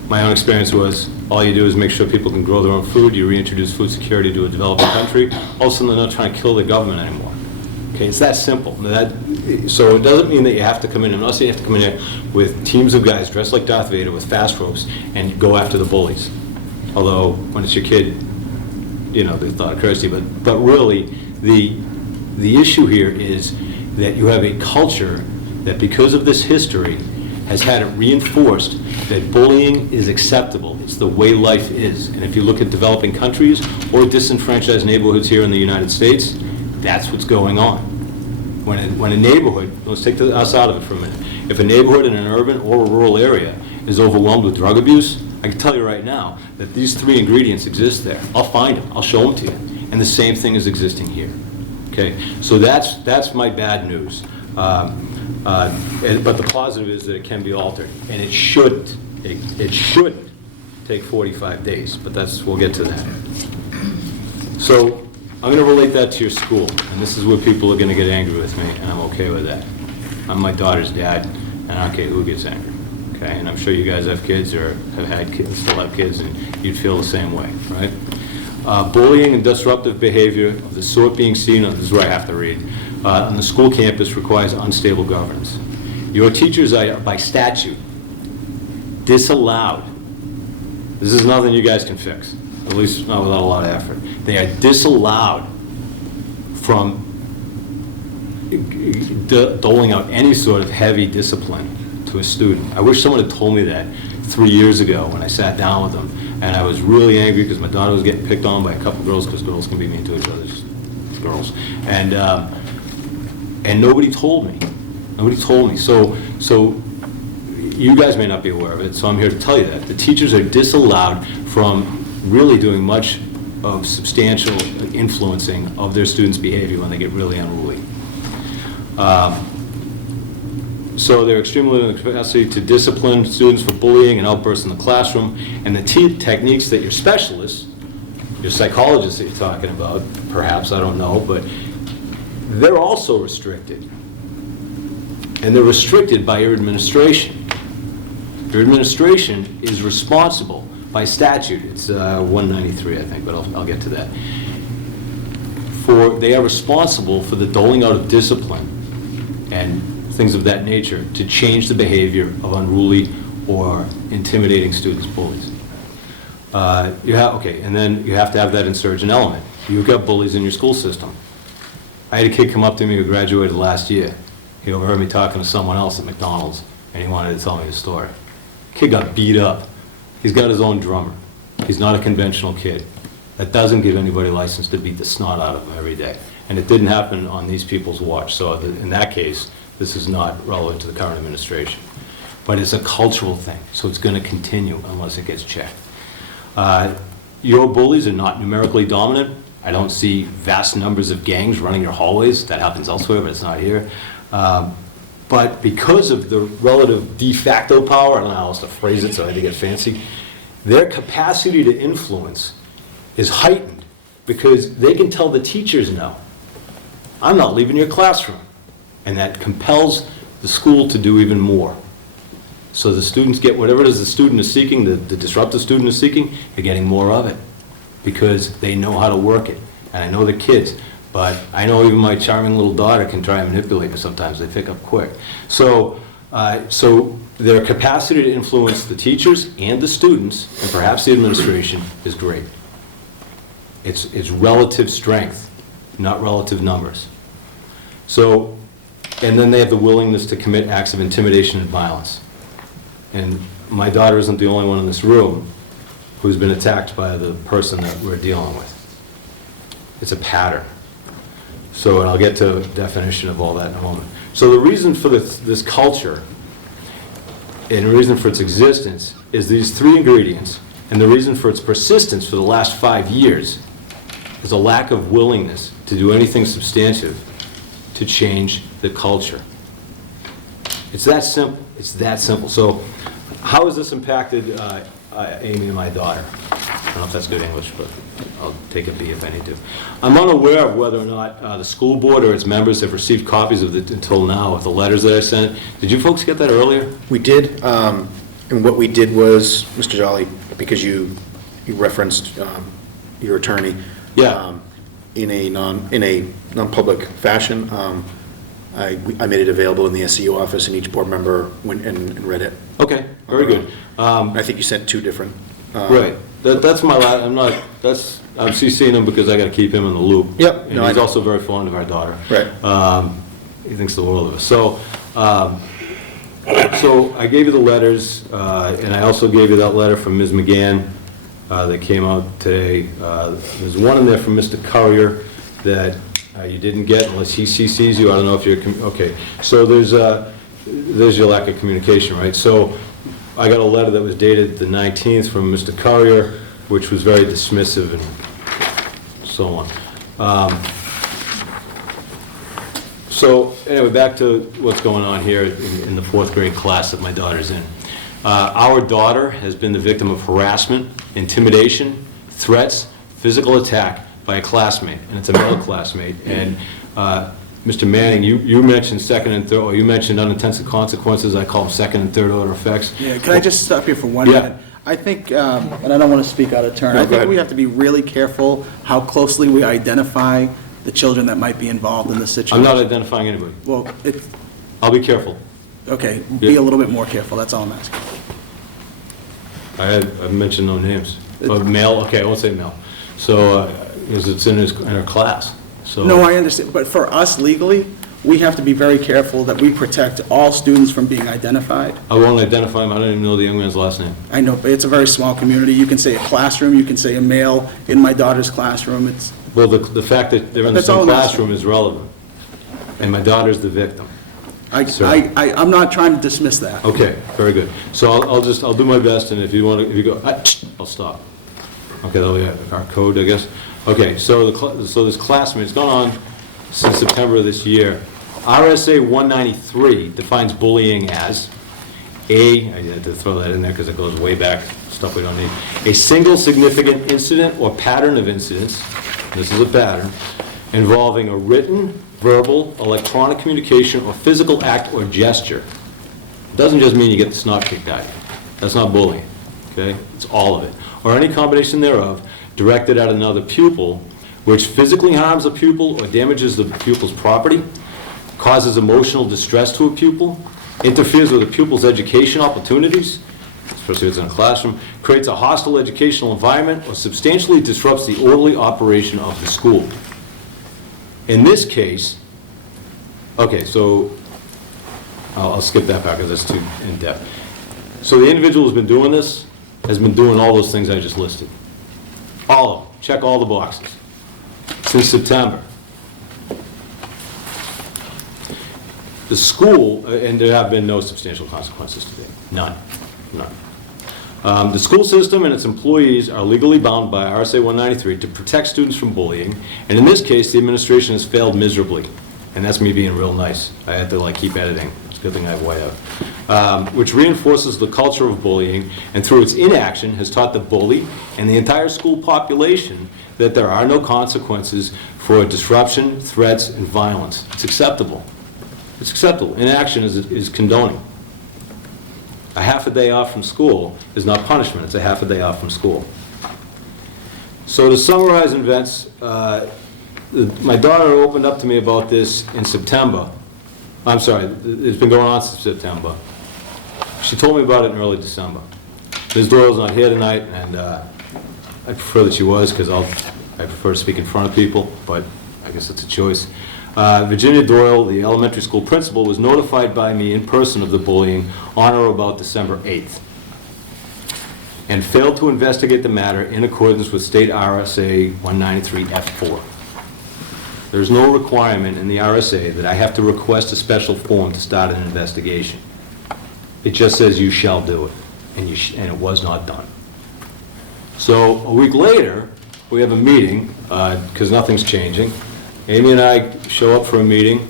My own experience was, all you do is make sure people can grow their own food, you reintroduce food security to a developing country, all of a sudden they're not trying to kill the government anymore. Okay, it's that simple. So it doesn't mean that you have to come in, I'm not saying you have to come in here with teams of guys dressed like Darth Vader with fast ropes and go after the bullies. Although, when it's your kid, the thought occurs to you, but really, the issue here is that you have a culture that, because of this history, has had it reinforced that bullying is acceptable. It's the way life is. And if you look at developing countries or disenfranchised neighborhoods here in the United States, that's what's going on. When a neighborhood, let's take us out of it for a minute, if a neighborhood in an urban or a rural area is overwhelmed with drug abuse, I can tell you right now that these 3 ingredients exist there. I'll find them. I'll show them to you. And the same thing is existing here. Okay? So that's my bad news. But the positive is that it can be altered, and it shouldn't. It shouldn't take 45 days, but we'll get to that. So I'm going to relate that to your school, and this is where people are going to get angry with me, and I'm okay with that. I'm my daughter's dad, and I don't care who gets angry. Okay, and I'm sure you guys have kids or have had kids, still have kids, and you'd feel the same way, right? Bullying and disruptive behavior of the sort being seen, this is where I have to read, on the school campus requires unstable governance. Your teachers are, by statute, disallowed. This is nothing you guys can fix, at least not without a lot of effort. They are disallowed from doling out any sort of heavy discipline to a student. I wish someone had told me that 3 years ago when I sat down with them, and I was really angry because my daughter was getting picked on by a couple girls, because girls can be mean to each other, just girls. And nobody told me. Nobody told me. So you guys may not be aware of it, so I'm here to tell you that. The teachers are disallowed from really doing much of substantial influencing of their students' behavior when they get really unruly. So they're extremely limited capacity to discipline students for bullying and outbursts in the classroom, and the techniques that your specialists, your psychologists that you're talking about, perhaps, I don't know, but they're also restricted. And they're restricted by your administration. Your administration is responsible by statute, it's 193, I think, but I'll get to that. They are responsible for the doling out of discipline and things of that nature to change the behavior of unruly or intimidating students, bullies. And then you have to have that insurgent element. You've got bullies in your school system. I had a kid come up to me who graduated last year. He overheard me talking to someone else at McDonald's, and he wanted to tell me the story. Kid got beat up. He's got his own drummer. He's not a conventional kid. That doesn't give anybody license to beat the snot out of him every day. And it didn't happen on these people's watch. So in that case, this is not relevant to the current administration. But it's a cultural thing, so it's going to continue unless it gets checked. Your bullies are not numerically dominant. I don't see vast numbers of gangs running your hallways. That happens elsewhere, but it's not here. But because of the relative de facto power, I don't know how else to phrase it so I had to get fancy, their capacity to influence is heightened because they can tell the teachers no. I'm not leaving your classroom. And that compels the school to do even more. So the students get whatever it is the student is seeking, the disruptive student is seeking, they're getting more of it because they know how to work it. And I know the kids, but I know even my charming little daughter can try and manipulate me sometimes. They pick up quick. So their capacity to influence the teachers and the students, and perhaps the administration, is great. It's relative strength, not relative numbers. So, and then they have the willingness to commit acts of intimidation and violence. And my daughter isn't the only one in this room who's been attacked by the person that we're dealing with. It's a pattern. So, and I'll get to a definition of all that in a moment. So the reason for this culture and the reason for its existence is these three ingredients, and the reason for its persistence for the last 5 years is a lack of willingness to do anything substantive to change the culture. It's that simple. It's that simple. So how has this impacted Amy and my daughter? I don't know if that's good English, but I'll take a B if I need to. I'm unaware of whether or not the school board or its members have received copies of until now, of the letters that I sent. Did you folks get that earlier? We did, and what we did was, Mr. Jolly, because you referenced your attorney, Yeah. in a non-public fashion, I made it available in the SAU office, and each board member went and read it. Okay, very good. I think you sent two different. Right. That's my last, I'm CCing him because I got to keep him in the loop. Yep. And No, he's I- also very fond of our daughter. Right. He thinks the world of us. So I gave you the letters, and I also gave you that letter from Ms. McGann that came out today. There's one in there from Mr. Currier that you didn't get unless he CCs you. I don't know if you're, okay. So there's your lack of communication, right? So I got a letter that was dated the 19th from Mr. Currier, which was very dismissive and so on. So anyway, back to what's going on here in the 4th grade class that my daughter's in. Our daughter has been the victim of harassment, intimidation, threats, physical attack by a classmate, and it's a male classmate. And Mr. Manning, you mentioned second and third, or you mentioned unintended consequences. I call them second and third order effects. Yeah, can I just stop here for 1 Yeah. minute? I think, and I don't want to speak out of turn, No, I go think ahead. we have to be really careful how closely we identify the children that might be involved in this I'm situation. not identifying anybody. Well, it's, I'll be careful. okay, be Yeah. a little bit more careful, that's all I'm asking. I've mentioned no names. But male, okay, I won't say male. So, because it's in her class, so. No, I understand, but for us legally, we have to be very careful that we protect all students from being identified. I won't identify him, I don't even know the young man's last name. I know, but it's a very small community. You can say a classroom, you can say a male in my daughter's classroom, it's, Well, the fact that they're in the That's all same I'm asking. classroom is relevant. And my daughter's the victim. Sir. I'm not trying to dismiss that. Okay, very good. So I'll do my best, and if you want to, if you go, I'll stop. Okay, that'll be our code, I guess. Okay, so this classmate, it's gone on since September of this year. RSA 193 defines bullying as I had to throw that in there because it goes way back, stuff we don't need. A single significant incident or pattern of incidents, this is a pattern, involving a written, verbal, electronic communication, or physical act or gesture. It doesn't just mean you get the snot kicked out of you. That's not bullying, okay? It's all of it. Or any combination thereof directed at another pupil which physically harms a pupil or damages the pupil's property, causes emotional distress to a pupil, interferes with a pupil's education opportunities, especially if it's in a classroom, creates a hostile educational environment, or substantially disrupts the orderly operation of the school. In this case, okay, so I'll skip that part because that's too in-depth. So the individual who's been doing this has been doing all those things I just listed. All of them. Check all the boxes. Since September. The school, and there have been no substantial consequences to date. None. The school system and its employees are legally bound by RSA 193 to protect students from bullying, and in this case, the administration has failed miserably. And that's me being real nice. I had to keep editing. It's a good thing I have white out. Which reinforces the culture of bullying, and through its inaction has taught the bully and the entire school population that there are no consequences for disruption, threats, and violence. It's acceptable. It's acceptable. Inaction is condoning. A half a day off from school is not punishment. It's a half a day off from school. So to summarize events, my daughter opened up to me about this in September. I'm sorry, it's been going on since September. She told me about it in early December. Ms. Doyle's not here tonight, and I prefer that she was because I prefer to speak in front of people, but I guess it's a choice. Virginia Doyle, the elementary school principal, was notified by me in person of the bullying on or about December 8th and failed to investigate the matter in accordance with State RSA 193F4. There's no requirement in the RSA that I have to request a special form to start an investigation. It just says you shall do it, and it was not done. So a week later, we have a meeting, because nothing's changing. Amy and I show up for a meeting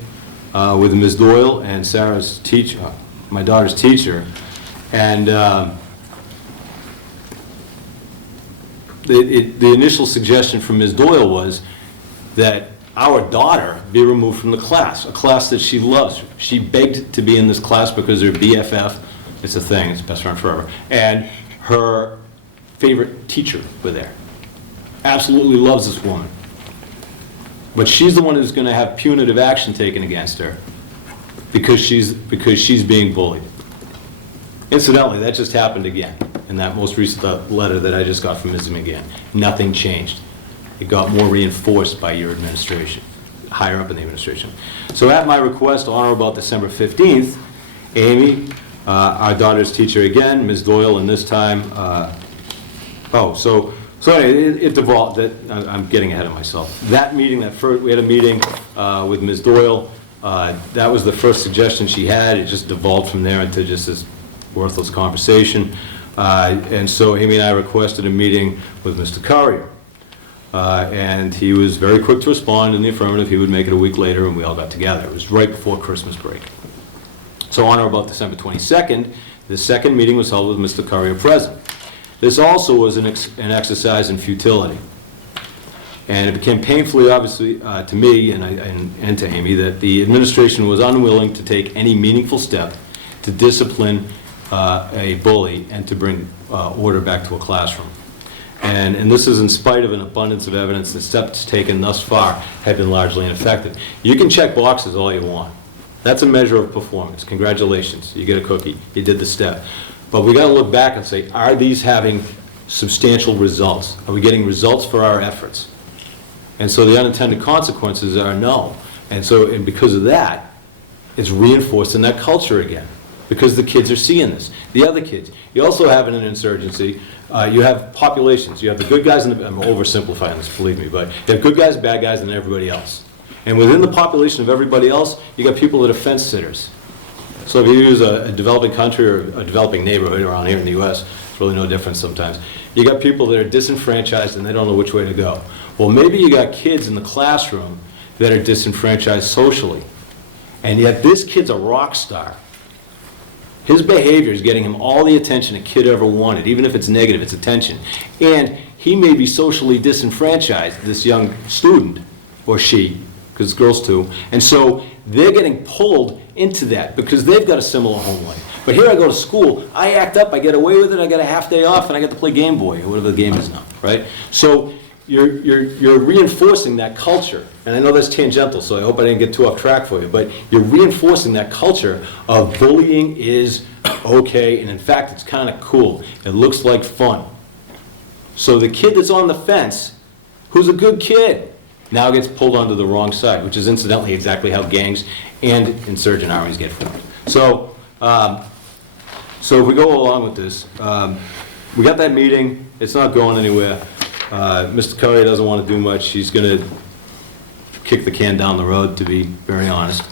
with Ms. Doyle and Sarah's teacher, my daughter's teacher, and the initial suggestion from Ms. Doyle was that our daughter be removed from the class, a class that she loves. She begged to be in this class because her BFF, it's a thing, it's best friend forever, and her favorite teacher were there. Absolutely loves this woman. But she's the one who's going to have punitive action taken against her because she's being bullied. Incidentally, that just happened again in that most recent letter that I just got from Ms. McGann. Nothing changed. It got more reinforced by your administration, higher up in the administration. So at my request on or about December 15th, Amy, our daughter's teacher again, Ms. Doyle, and this time, so anyway, it devolved. I'm getting ahead of myself. That meeting, we had a meeting with Ms. Doyle. That was the first suggestion she had. It just devolved from there into just this worthless conversation. And so Amy and I requested a meeting with Mr. Currier. And he was very quick to respond in the affirmative. He would make it a week later, and we all got together. It was right before Christmas break. So on or about December 22nd, the second meeting was held with Mr. Currier present. This also was an exercise in futility. And it became painfully obviously to me and to Amy that the administration was unwilling to take any meaningful step to discipline a bully and to bring order back to a classroom. And this is in spite of an abundance of evidence that steps taken thus far have been largely ineffective. You can check boxes all you want. That's a measure of performance. Congratulations, you get a cookie, you did the step. But we got to look back and say, are these having substantial results? Are we getting results for our efforts? And so the unintended consequences are no. And because of that, it's reinforcing that culture again. Because the kids are seeing this. The other kids. You also have in an insurgency, you have populations. You have the good guys, and I'm oversimplifying this, believe me, but you have good guys, bad guys, and everybody else. And within the population of everybody else, you got people that are fence sitters. So if you use a developing country or a developing neighborhood around here in the U.S., it's really no different sometimes. You got people that are disenfranchised and they don't know which way to go. Well, maybe you got kids in the classroom that are disenfranchised socially. And yet this kid's a rock star. His behavior is getting him all the attention a kid ever wanted, even if it's negative, it's attention. And he may be socially disenfranchised, this young student, or she, because it's girls too. And so they're getting pulled into that because they've got a similar home life. But here I go to school, I act up, I get away with it, I get a half day off, and I get to play Game Boy, or whatever the game is now, right? So you're reinforcing that culture. And I know that's tangential, so I hope I didn't get too off track for you, but you're reinforcing that culture of bullying is okay, and in fact, it's kind of cool. It looks like fun. So the kid that's on the fence, who's a good kid, now gets pulled onto the wrong side, which is incidentally exactly how gangs and insurgent armies get formed. So, so if we go along with this, we got that meeting, it's not going anywhere. Mr. Curry doesn't want to do much. He's going to kick the can down the road, to be very honest.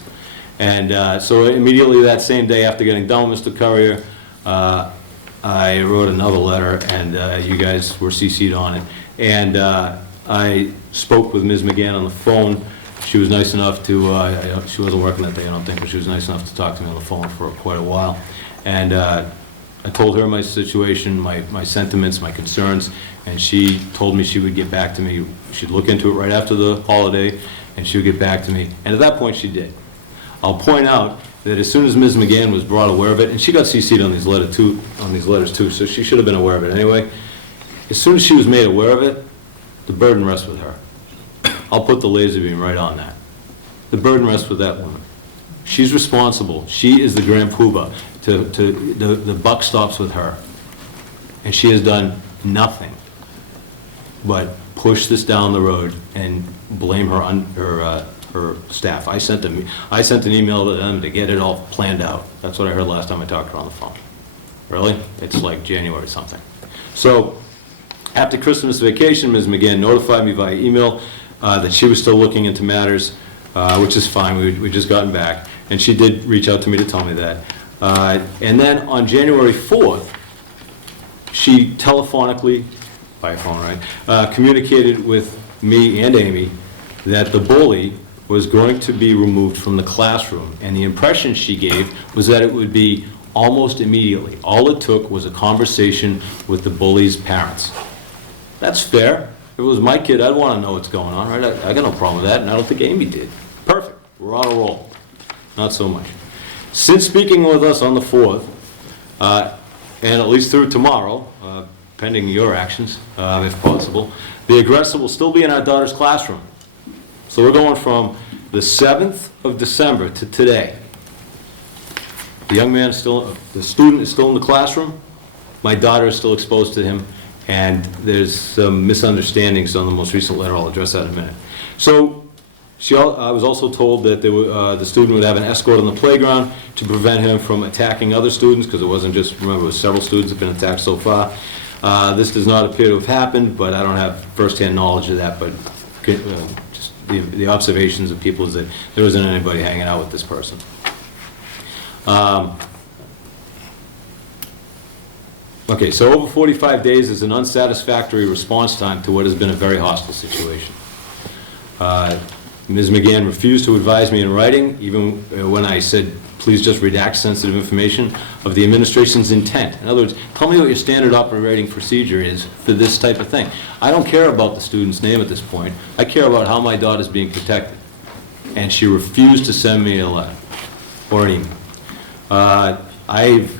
And so immediately that same day after getting done with Mr. Currier, I wrote another letter, and you guys were CC'd on it. And I spoke with Ms. McGann on the phone. She was nice enough to, she wasn't working that day, I don't think, but she was nice enough to talk to me on the phone for quite a while. And I told her my situation, my sentiments, my concerns, and she told me she would get back to me. She'd look into it right after the holiday, and she would get back to me. And at that point, she did. I'll point out that as soon as Ms. McGann was brought aware of it, and she got CC'd on these letters too, so she should have been aware of it anyway. As soon as she was made aware of it, the burden rests with her. I'll put the laser beam right on that. The burden rests with that woman. She's responsible. She is the grand poobah. The buck stops with her. And she has done nothing but push this down the road and blame her staff. I sent an email to them to get it all planned out. That's what I heard last time I talked to her on the phone. Really? It's like January something. So after Christmas vacation, Ms. McGann notified me via email that she was still looking into matters, which is fine. We'd just gotten back. And she did reach out to me to tell me that. And then on January 4th, she telephonically, by phone, right, communicated with me and Amy that the bully was going to be removed from the classroom. And the impression she gave was that it would be almost immediately. All it took was a conversation with the bully's parents. That's fair. If it was my kid, I'd want to know what's going on, right? I got no problem with that, and I don't think Amy did. Perfect. We're on a roll. Not so much. Since speaking with us on the 4th, and at least through tomorrow, pending your actions, if possible, the aggressor will still be in our daughter's classroom. So we're going from the 7th of December to today. The young man is still, the student is still in the classroom. My daughter is still exposed to him, and there's some misunderstandings on the most recent letter. I'll address that in a minute. So I was also told that the student would have an escort on the playground to prevent him from attacking other students, because it wasn't just, remember, it was several students that have been attacked so far. This does not appear to have happened, but I don't have firsthand knowledge of that, but just the observations of people is that there wasn't anybody hanging out with this person. Okay, so over 45 days is an unsatisfactory response time to what has been a very hostile situation. Ms. McGann refused to advise me in writing, even when I said, please just redact sensitive information, of the administration's intent. In other words, tell me what your standard operating procedure is for this type of thing. I don't care about the student's name at this point. I care about how my daughter's being protected. And she refused to send me a letter or an email. I've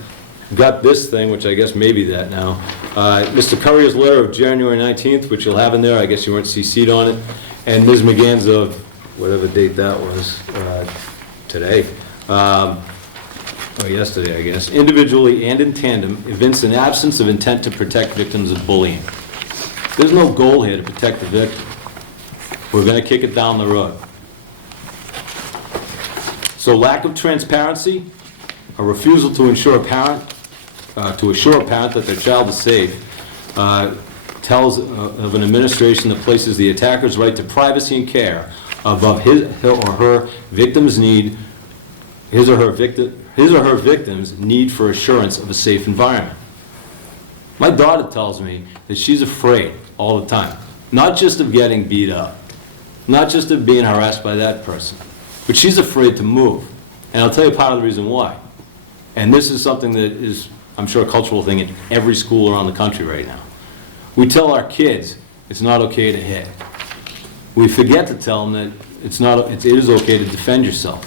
got this thing, which I guess may be that now. Mr. Currier's letter of January 19th, which you'll have in there. I guess you weren't CC'd on it. And Ms. McGann's of whatever date that was, today, or yesterday, I guess, individually and in tandem, evince an absence of intent to protect victims of bullying. There's no goal here to protect the victim. We're going to kick it down the road. So lack of transparency, a refusal to assure a parent that their child is safe, tells of an administration that places the attacker's right to privacy and care above his or her victim's need for assurance of a safe environment. My daughter tells me that she's afraid all the time, not just of getting beat up, not just of being harassed by that person, but she's afraid to move. And I'll tell you part of the reason why. And this is something that is, I'm sure, a cultural thing in every school around the country right now. We tell our kids it's not okay to hit. We forget to tell them that it is okay to defend yourself.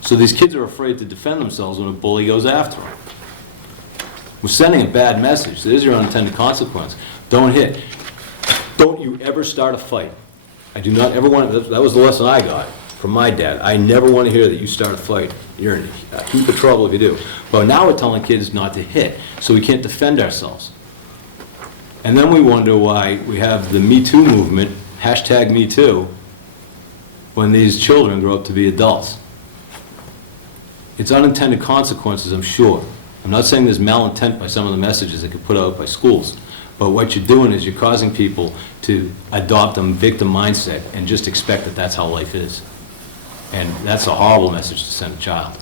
So these kids are afraid to defend themselves when a bully goes after them. We're sending a bad message. There's your unintended consequence. Don't hit. Don't you ever start a fight. I do not ever want to, that was the lesson I got from my dad. I never want to hear that you start a fight. You're in a heap of trouble if you do. But now we're telling kids not to hit, so we can't defend ourselves. And then we wonder why we have the Me Too movement, #MeToo, when these children grow up to be adults. It's unintended consequences, I'm sure. I'm not saying there's malintent by some of the messages that get put out by schools, but what you're doing is you're causing people to adopt a victim mindset and just expect that that's how life is. And that's a horrible message to send a child.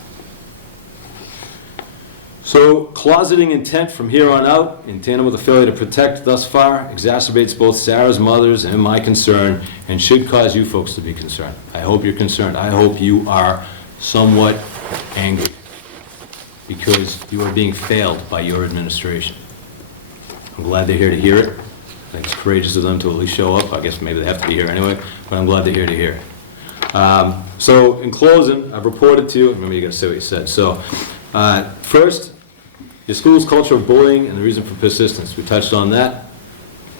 So closeting intent from here on out, in tandem with the failure to protect thus far, exacerbates both Sarah's mother's and my concern, and should cause you folks to be concerned. I hope you're concerned. I hope you are somewhat angry, because you are being failed by your administration. I'm glad they're here to hear it. I think it's courageous of them to at least show up. I guess maybe they have to be here anyway, but I'm glad they're here to hear it. So in closing, I've reported to you, remember you got to say what you said. So first, your school's culture of bullying and the reason for persistence. We touched on that.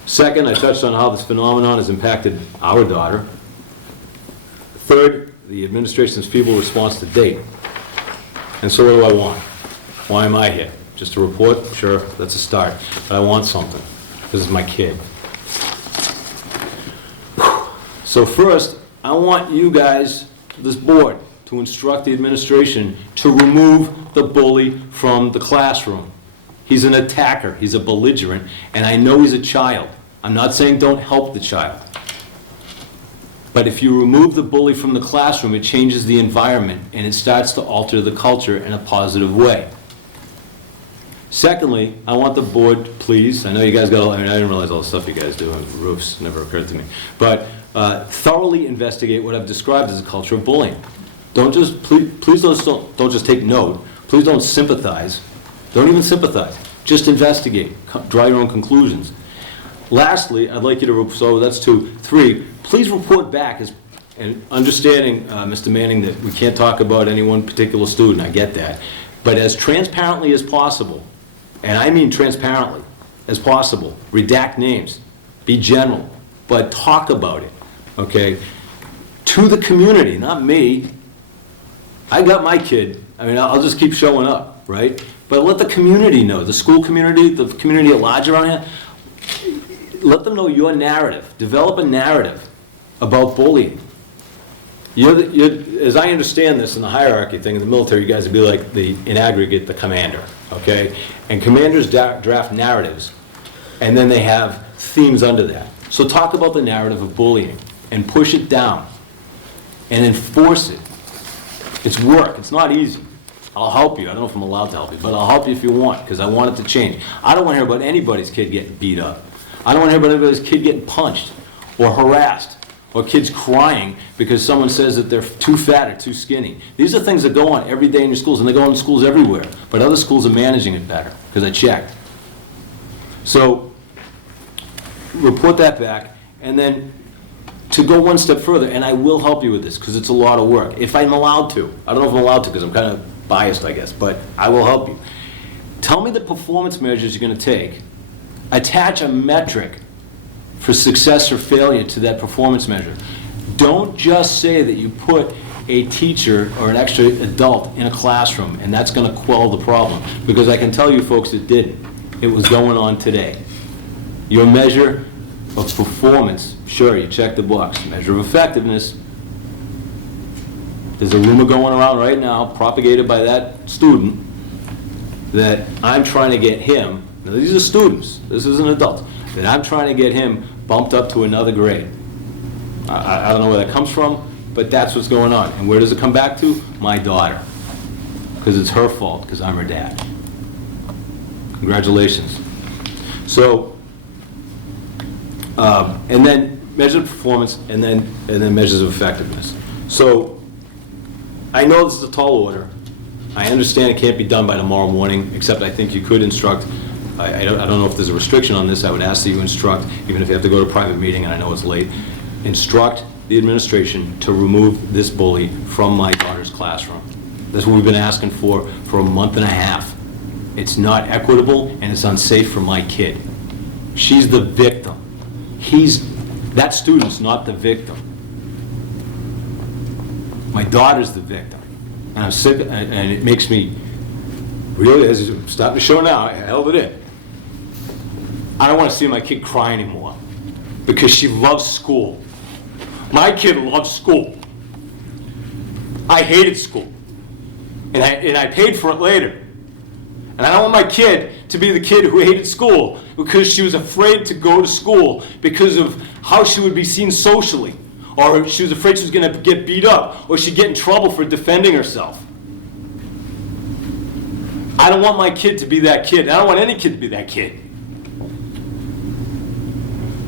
Second, I touched on how this phenomenon has impacted our daughter. Third, the administration's feeble response to date. And so what do I want? Why am I here? Just a report? Sure, that's a start. But I want something. This is my kid. So first, I want you guys, this board, to instruct the administration to remove the bully from the classroom. He's an attacker, he's a belligerent, and I know he's a child. I'm not saying don't help the child. But if you remove the bully from the classroom, it changes the environment, and it starts to alter the culture in a positive way. Secondly, I want the board, please, I know you guys got, I didn't realize all the stuff you guys do on roofs, never occurred to me, but thoroughly investigate what I've described as a culture of bullying. Don't just, please don't just take note. Please don't sympathize. Don't even sympathize. Just investigate. Draw your own conclusions. Lastly, I'd like you to, so that's 2. 3, please report back, and understanding, Mr. Manning, that we can't talk about any one particular student, I get that, but as transparently as possible, and I mean transparently as possible, redact names, be general, but talk about it, okay? To the community, not me. I got my kid. I mean, I'll just keep showing up, right? But let the community know, the school community, the community at large around here, let them know your narrative. Develop a narrative about bullying. As I understand this in the hierarchy thing in the military, you guys would be like, in aggregate, the commander, okay? And commanders draft narratives, and then they have themes under that. So talk about the narrative of bullying, and push it down, and enforce it. It's work, it's not easy. I'll help you, I don't know if I'm allowed to help you, but I'll help you if you want, because I want it to change. I don't want to hear about anybody's kid getting beat up. I don't want to hear about anybody's kid getting punched, or harassed, or kids crying because someone says that they're too fat or too skinny. These are things that go on every day in your schools, and they go on in schools everywhere. But other schools are managing it better, because I checked. So, report that back, and then to go one step further, and I will help you with this, because it's a lot of work, if I'm allowed to. I don't know if I'm allowed to, because I'm kind of biased, I guess, but I will help you. Tell me the performance measures you're going to take. Attach a metric for success or failure to that performance measure. Don't just say that you put a teacher or an extra adult in a classroom and that's going to quell the problem, because I can tell you folks it didn't. It was going on today. Your measure of performance, sure, you check the box. Measure of effectiveness, there's a rumor going around right now, propagated by that student, that I'm trying to get him, now these are students, this isn't adults, that I'm trying to get him bumped up to another grade. I don't know where that comes from, but that's what's going on. And where does it come back to? My daughter. Because it's her fault, because I'm her dad. Congratulations. So, and then measure performance, and then measures of effectiveness. So, I know this is a tall order. I understand it can't be done by tomorrow morning, except I think you could instruct, I don't know if there's a restriction on this, I would ask that you instruct, even if you have to go to a private meeting, and I know it's late, instruct the administration to remove this bully from my daughter's classroom. That's what we've been asking for a month and a half. It's not equitable, and it's unsafe for my kid. She's the victim. That student's not the victim. My daughter's the victim. And I'm sick, and it makes me, really, as I'm starting to show now, I held it in. I don't want to see my kid cry anymore because she loves school. My kid loves school. I hated school. And I paid for it later. And I don't want my kid to be the kid who hated school because she was afraid to go to school because of how she would be seen socially. Or she was afraid she was going to get beat up, or she'd get in trouble for defending herself. I don't want my kid to be that kid. I don't want any kid to be that kid.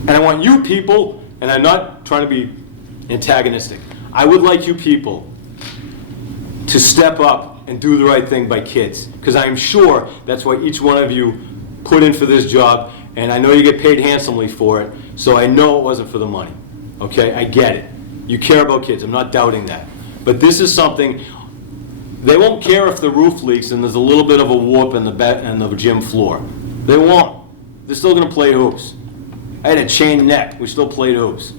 And I want you people, and I'm not trying to be antagonistic, I would like you people to step up and do the right thing by kids, because I'm sure that's why each one of you put in for this job, and I know you get paid handsomely for it, so I know it wasn't for the money. Okay, I get it. You care about kids, I'm not doubting that. But this is something, they won't care if the roof leaks and there's a little bit of a warp in the gym floor. They won't. They're still gonna play hoops. I had a chain neck, we still played hoops.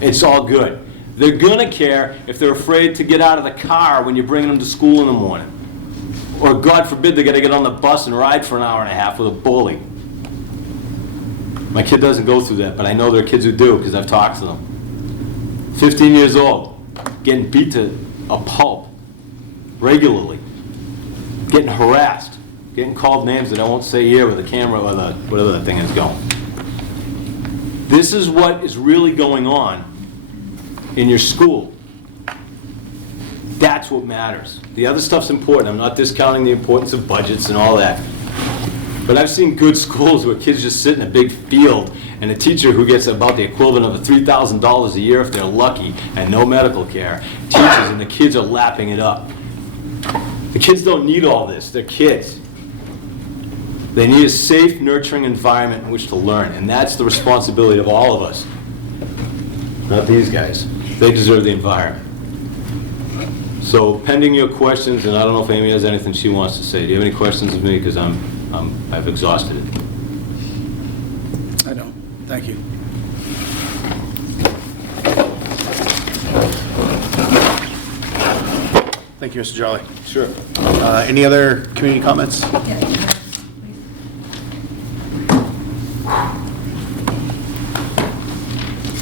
It's all good. They're gonna care if they're afraid to get out of the car when you're bringing them to school in the morning. Or God forbid they gotta get on the bus and ride for an hour and a half with a bully. My kid doesn't go through that, but I know there are kids who do because I've talked to them. 15 years old, getting beat to a pulp regularly, getting harassed, getting called names that I won't say here with a camera or whatever that thing is going. This is what is really going on in your school. That's what matters. The other stuff's important. I'm not discounting the importance of budgets and all that. But I've seen good schools where kids just sit in a big field and a teacher who gets about the equivalent of $3,000 a year if they're lucky and no medical care teaches, and the kids are lapping it up. The kids don't need all this. They're kids. They need a safe, nurturing environment in which to learn, and that's the responsibility of all of us. Not these guys. They deserve the environment. So pending your questions, and I don't know if Amy has anything she wants to say. Do you have any questions of me? Because I've exhausted it. I don't. Thank you. Thank you, Mr. Jolly. Sure. Any other community comments?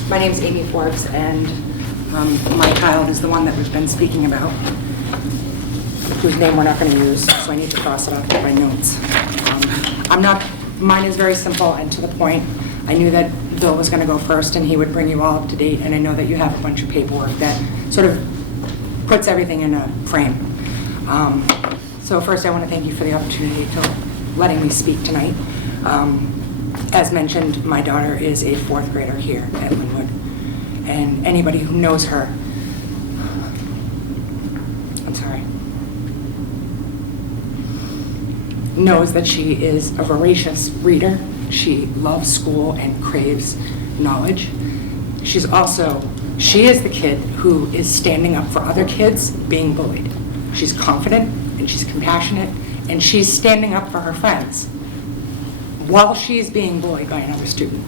My name's Amy Forbes, and my child is the one that we've been speaking about, whose name we're not going to use, so I need to cross it off my notes. Mine is very simple and to the point. I knew that Bill was going to go first, and he would bring you all up to date, and I know that you have a bunch of paperwork that sort of puts everything in a frame. So first, I want to thank you for the opportunity to letting me speak tonight. As mentioned, my daughter is a 4th grader here at Lin-Wood, and anybody who knows her, knows that she is a voracious reader. She loves school and craves knowledge. She is the kid who is standing up for other kids being bullied. She's confident and she's compassionate, and she's standing up for her friends while she's being bullied by another student.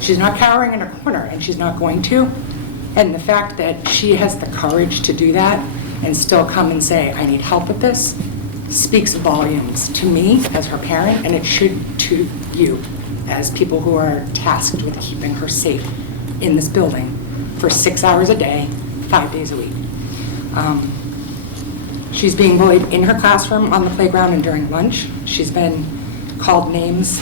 She's not cowering in a corner, and she's not going to. And the fact that she has the courage to do that and still come and say, I need help with this, speaks volumes to me as her parent, and it should to you as people who are tasked with keeping her safe in this building for 6 hours a day, 5 days a week. She's being bullied in her classroom, on the playground, and during lunch. She's been called names,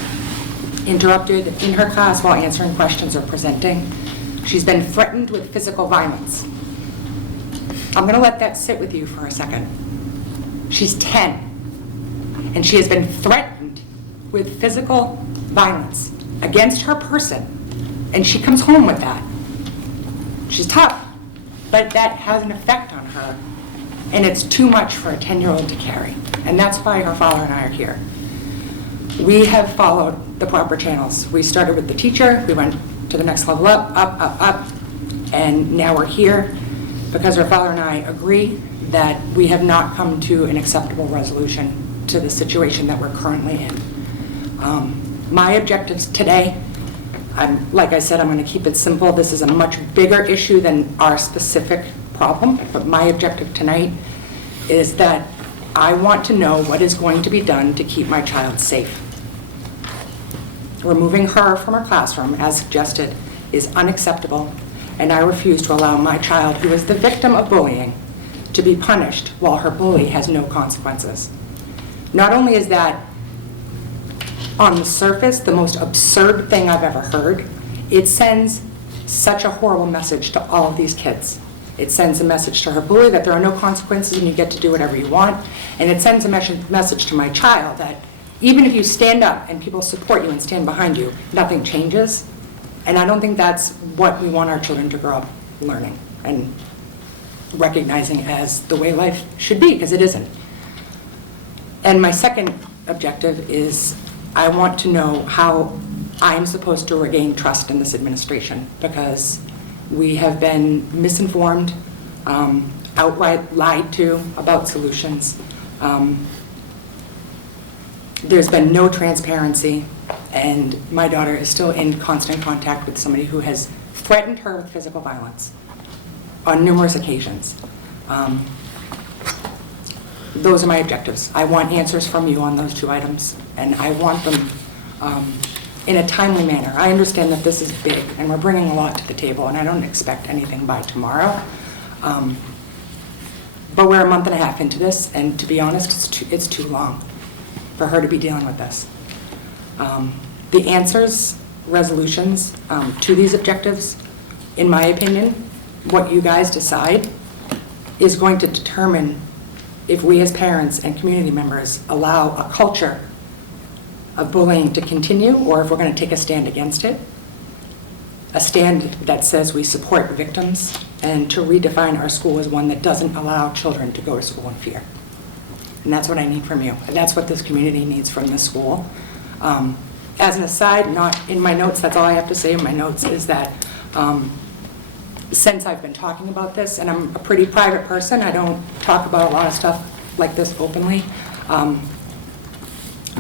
interrupted in her class while answering questions or presenting. She's been threatened with physical violence. I'm going to let that sit with you for a second. She's 10, and she has been threatened with physical violence against her person, and she comes home with that. She's tough, but that has an effect on her And it's too much for a 10-year-old to carry. And that's why her father and I are here. We have followed the proper channels. We started with the teacher, we went to the next level up, and now we're here because her father and I agree that we have not come to an acceptable resolution to the situation that we're currently in. My objectives today, like I said, I'm going to keep it simple. This is a much bigger issue than our specific problem, but my objective tonight is that I want to know what is going to be done to keep my child safe. Removing her from her classroom, as suggested, is unacceptable, and I refuse to allow my child, who is the victim of bullying, to be punished while her bully has no consequences. Not only is that, on the surface, the most absurd thing I've ever heard, it sends such a horrible message to all of these kids. It sends a message to her bully that there are no consequences and you get to do whatever you want, and it sends a message to my child that even if you stand up and people support you and stand behind you, nothing changes. And I don't think that's what we want our children to grow up learning and recognizing as the way life should be, because it isn't. And my second objective is I want to know how I'm supposed to regain trust in this administration, because we have been misinformed, outright lied to about solutions. There's been no transparency, and my daughter is still in constant contact with somebody who has threatened her with physical violence on numerous occasions. Those are my objectives. I want answers from you on those 2 items, and I want them in a timely manner. I understand that this is big, and we're bringing a lot to the table, and I don't expect anything by tomorrow. But we're a month and a half into this, and to be honest, it's too long for her to be dealing with this. The answers, resolutions to these objectives, in my opinion, what you guys decide is going to determine if we as parents and community members allow a culture of bullying to continue, or if we're going to take a stand against it, a stand that says we support victims, and to redefine our school as one that doesn't allow children to go to school in fear. And that's what I need from you. And that's what this community needs from this school. As an aside, not in my notes, that's all I have to say in my notes, is that since I've been talking about this, and I'm a pretty private person, I don't talk about a lot of stuff like this openly,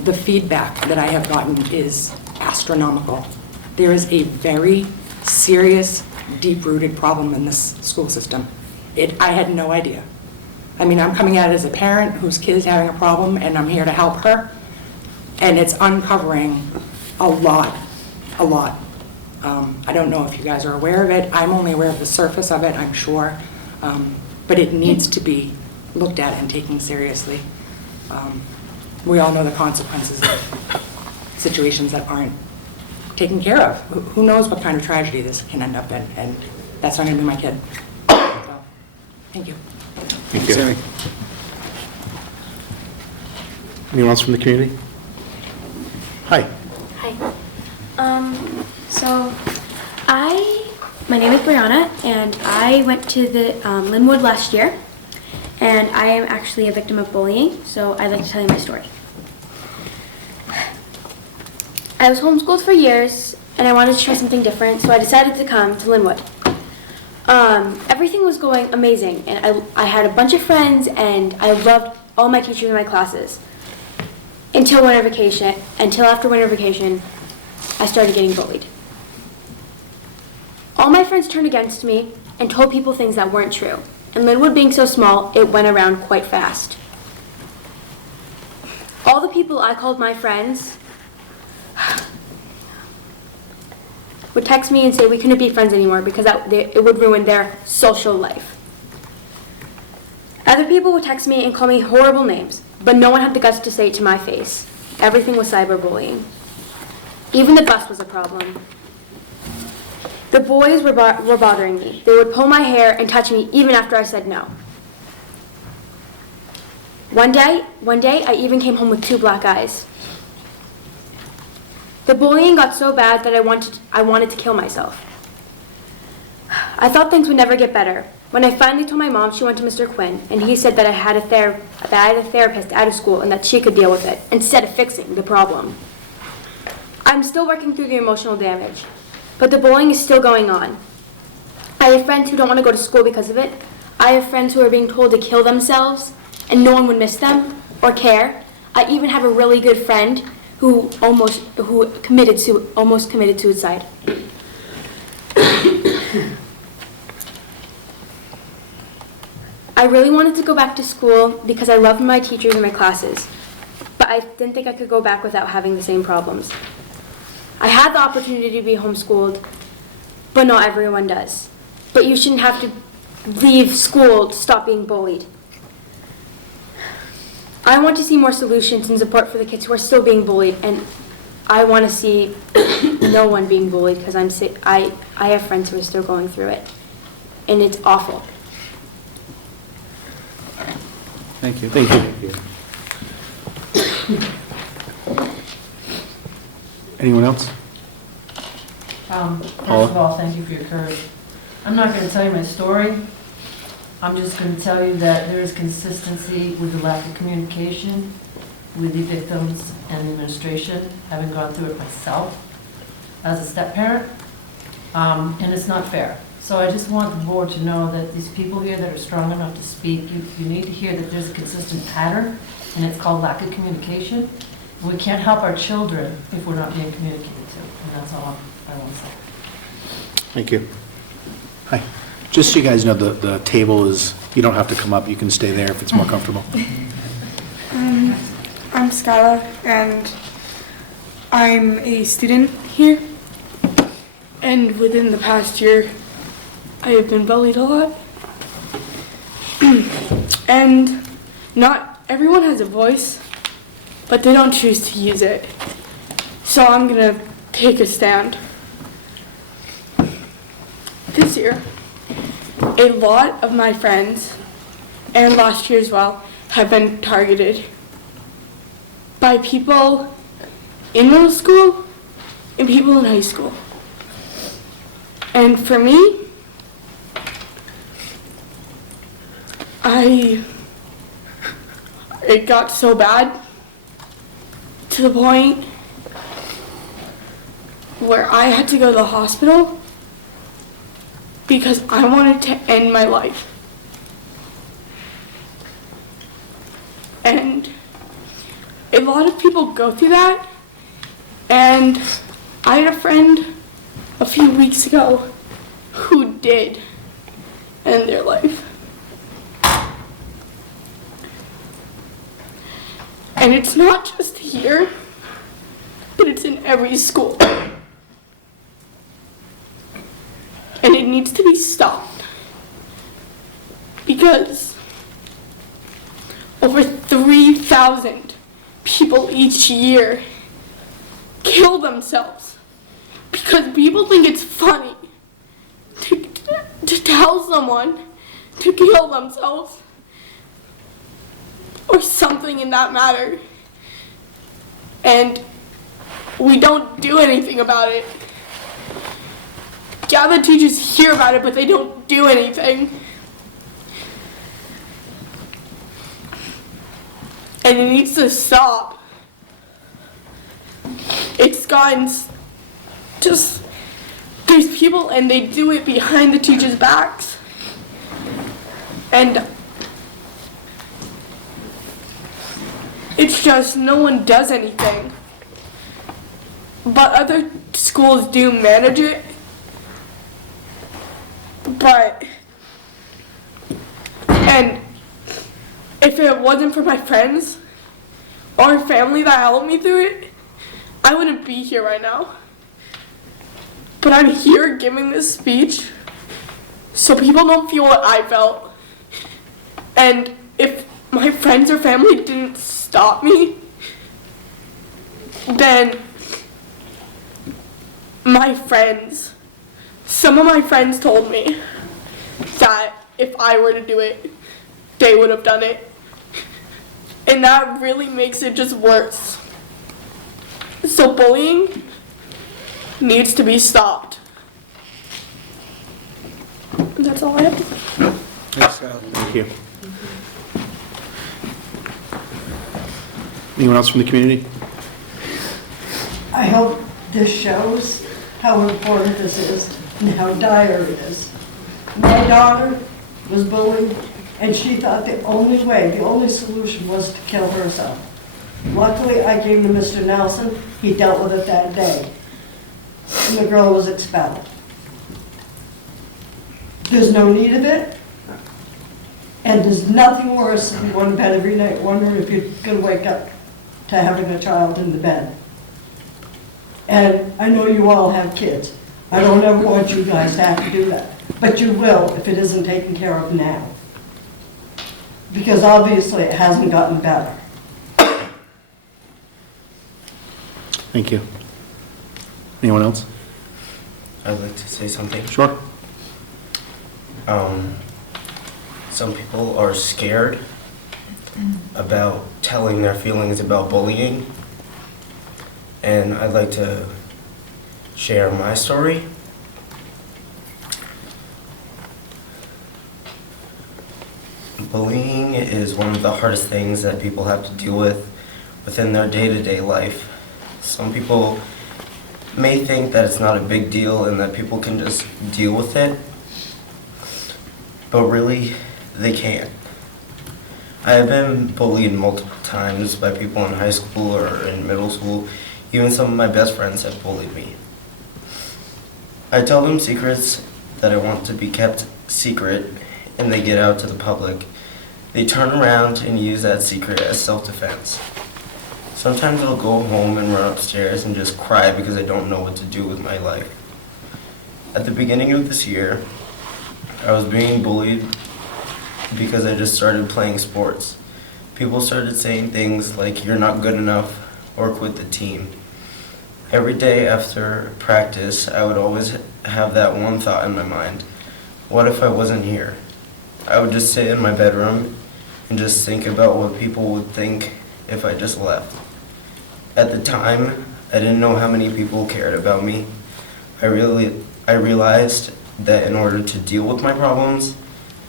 the feedback that I have gotten is astronomical. There is a very serious, deep-rooted problem in this school system. I had no idea. I mean, I'm coming at it as a parent whose kid is having a problem, and I'm here to help her, and it's uncovering a lot. I don't know if you guys are aware of it. I'm only aware of the surface of it, I'm sure, but it needs to be looked at and taken seriously. We all know the consequences of situations that aren't taken care of. Who knows what kind of tragedy this can end up in, and that's not going to be my kid. So, thank you. Thank you. Sorry. Anyone else from the community? Hi. Hi. So my name is Brianna, and I went to the Lin-Wood last year, and I am actually a victim of bullying, so I'd like to tell you my story. I was homeschooled for years, and I wanted to try something different, so I decided to come to Lin-Wood. Everything was going amazing, and I had a bunch of friends, and I loved all my teachers in my classes. Until after winter vacation, I started getting bullied. All my friends turned against me and told people things that weren't true. And Lin-Wood being so small, it went around quite fast. All the people I called my friends would text me and say we couldn't be friends anymore because it would ruin their social life. Other people would text me and call me horrible names, but no one had the guts to say it to my face. Everything was cyberbullying. Even the bus was a problem. The boys were bothering me. They would pull my hair and touch me even after I said no. One day, I even came home with 2 black eyes. The bullying got so bad that I wanted to kill myself. I thought things would never get better, When I finally told my mom, she went to Mr. Quinn, and he said that I had a therapist out of school and that she could deal with it instead of fixing the problem. I'm still working through the emotional damage, but the bullying is still going on. I have friends who don't want to go to school because of it. I have friends who are being told to kill themselves, and no one would miss them or care. I even have a really good friend who almost committed suicide. I really wanted to go back to school because I loved my teachers and my classes, but I didn't think I could go back without having the same problems. I had the opportunity to be homeschooled, but not everyone does. But you shouldn't have to leave school to stop being bullied. I want to see more solutions and support for the kids who are still being bullied, and I want to see no one being bullied because I'm sick. I have friends who are still going through it, and it's awful. Thank you. Thank you. Anyone else? First of all, thank you for your courage. I'm not going to tell you my story. I'm just going to tell you that there is consistency with the lack of communication with the victims and the administration, having gone through it myself as a step-parent, and it's not fair. So I just want the board to know that these people here that are strong enough to speak, you need to hear that there's a consistent pattern, and it's called lack of communication. We can't help our children if we're not being communicated to, and that's all I want to say. Thank you. Hi. Just so you guys know, the table is, you don't have to come up, you can stay there if it's more comfortable. I'm Skylar, and I'm a student here. And within the past year, I have been bullied a lot. And not everyone has a voice, but they don't choose to use it. So I'm gonna take a stand. This year, a lot of my friends, and last year as well, have been targeted by people in middle school and people in high school. And for me, it got so bad to the point where I had to go to the hospital because I wanted to end my life. And a lot of people go through that, and I had a friend a few weeks ago who did end their life. And it's not just here, but it's in every school. And it needs to be stopped. Because over 3,000 people each year kill themselves because people think it's funny to tell someone to kill themselves or something in that matter. And we don't do anything about it. Yeah, the teachers hear about it, but they don't do anything. And it needs to stop. It's gotten just, there's people and they do it behind the teachers' backs. And it's just no one does anything. But other schools do manage it. And if it wasn't for my friends or family that helped me through it, I wouldn't be here right now. But I'm here giving this speech so people don't feel what I felt. And if my friends or family didn't stop me, then some of my friends told me that if I were to do it, they would have done it. And that really makes it just worse. So bullying needs to be stopped. That's all I have to say. Thank you. Anyone else from the community? I hope this shows how important this is and how dire it is. My daughter was bullied, and she thought the only way, the only solution was to kill herself. Luckily, I came to Mr. Nelson. He dealt with it that day, and the girl was expelled. There's no need of it, and there's nothing worse than going to bed every night wondering if you're going to wake up to having a child in the bed. And I know you all have kids. I don't ever want you guys to have to do that, but you will if it isn't taken care of now. Because obviously it hasn't gotten better. Thank you. Anyone else? I'd like to say something. Sure. Some people are scared about telling their feelings about bullying, and I'd like to share my story. Bullying is one of the hardest things that people have to deal with within their day-to-day life. Some people may think that it's not a big deal and that people can just deal with it, but really, they can't. I have been bullied multiple times by people in high school or in middle school. Even some of my best friends have bullied me. I tell them secrets that I want to be kept secret, and they get out to the public. They turn around and use that secret as self-defense. Sometimes I'll go home and run upstairs and just cry because I don't know what to do with my life. At the beginning of this year, I was being bullied because I just started playing sports. People started saying things like, "You're not good enough," or "Quit the team." Every day after practice, I would always have that one thought in my mind: what if I wasn't here? I would just sit in my bedroom and just think about what people would think if I just left. At the time, I didn't know how many people cared about me. I realized that in order to deal with my problems,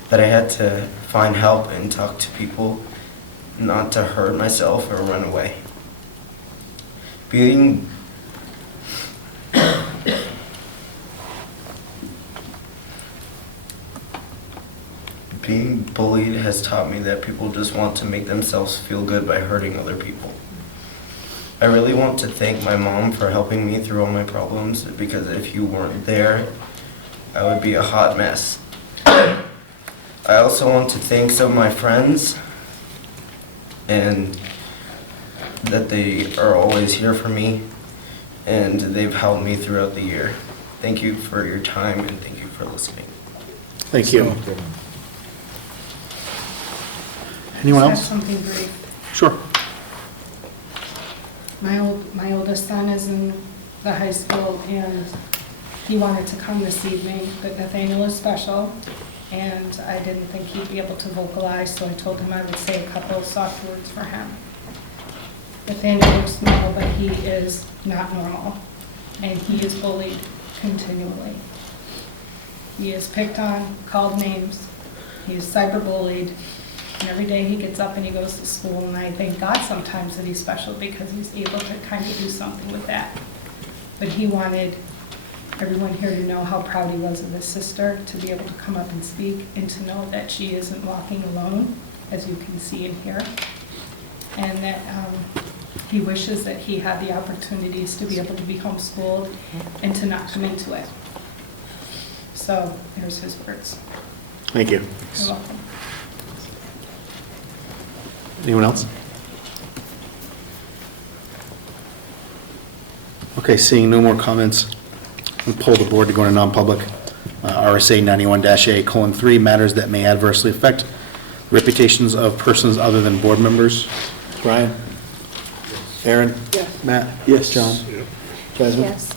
that I had to find help and talk to people, not to hurt myself or run away. Being bullied has taught me that people just want to make themselves feel good by hurting other people. I really want to thank my mom for helping me through all my problems, because if you weren't there, I would be a hot mess. I also want to thank some of my friends, and that they are always here for me, and they've helped me throughout the year. Thank you for your time, and thank you for listening. Thank you. Anyone Just else? have something brief. Sure. My oldest son is in the high school, and he wanted to come this evening, but Nathaniel is special, and I didn't think he'd be able to vocalize, so I told him I would say a couple of soft words for him. Nathaniel looks normal, but he is not normal, and he is bullied continually. He is picked on, called names, he is cyberbullied, and every day he gets up and he goes to school, and I thank God sometimes that he's special because he's able to kind of do something with that. But he wanted everyone here to know how proud he was of his sister, to be able to come up and speak, and to know that she isn't walking alone, as you can see and hear, and that he wishes that he had the opportunities to be able to be homeschooled and to not come into it. So there's his words. Thank you. You're welcome. Anyone else? Okay, seeing no more comments, we'll poll the board to go into non-public. RSA 91-A:3, matters that may adversely affect reputations of persons other than board members. Brian? Aaron? Yes. Matt? Yes. John? Jasmine? Yes.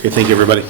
Okay, thank you, everybody.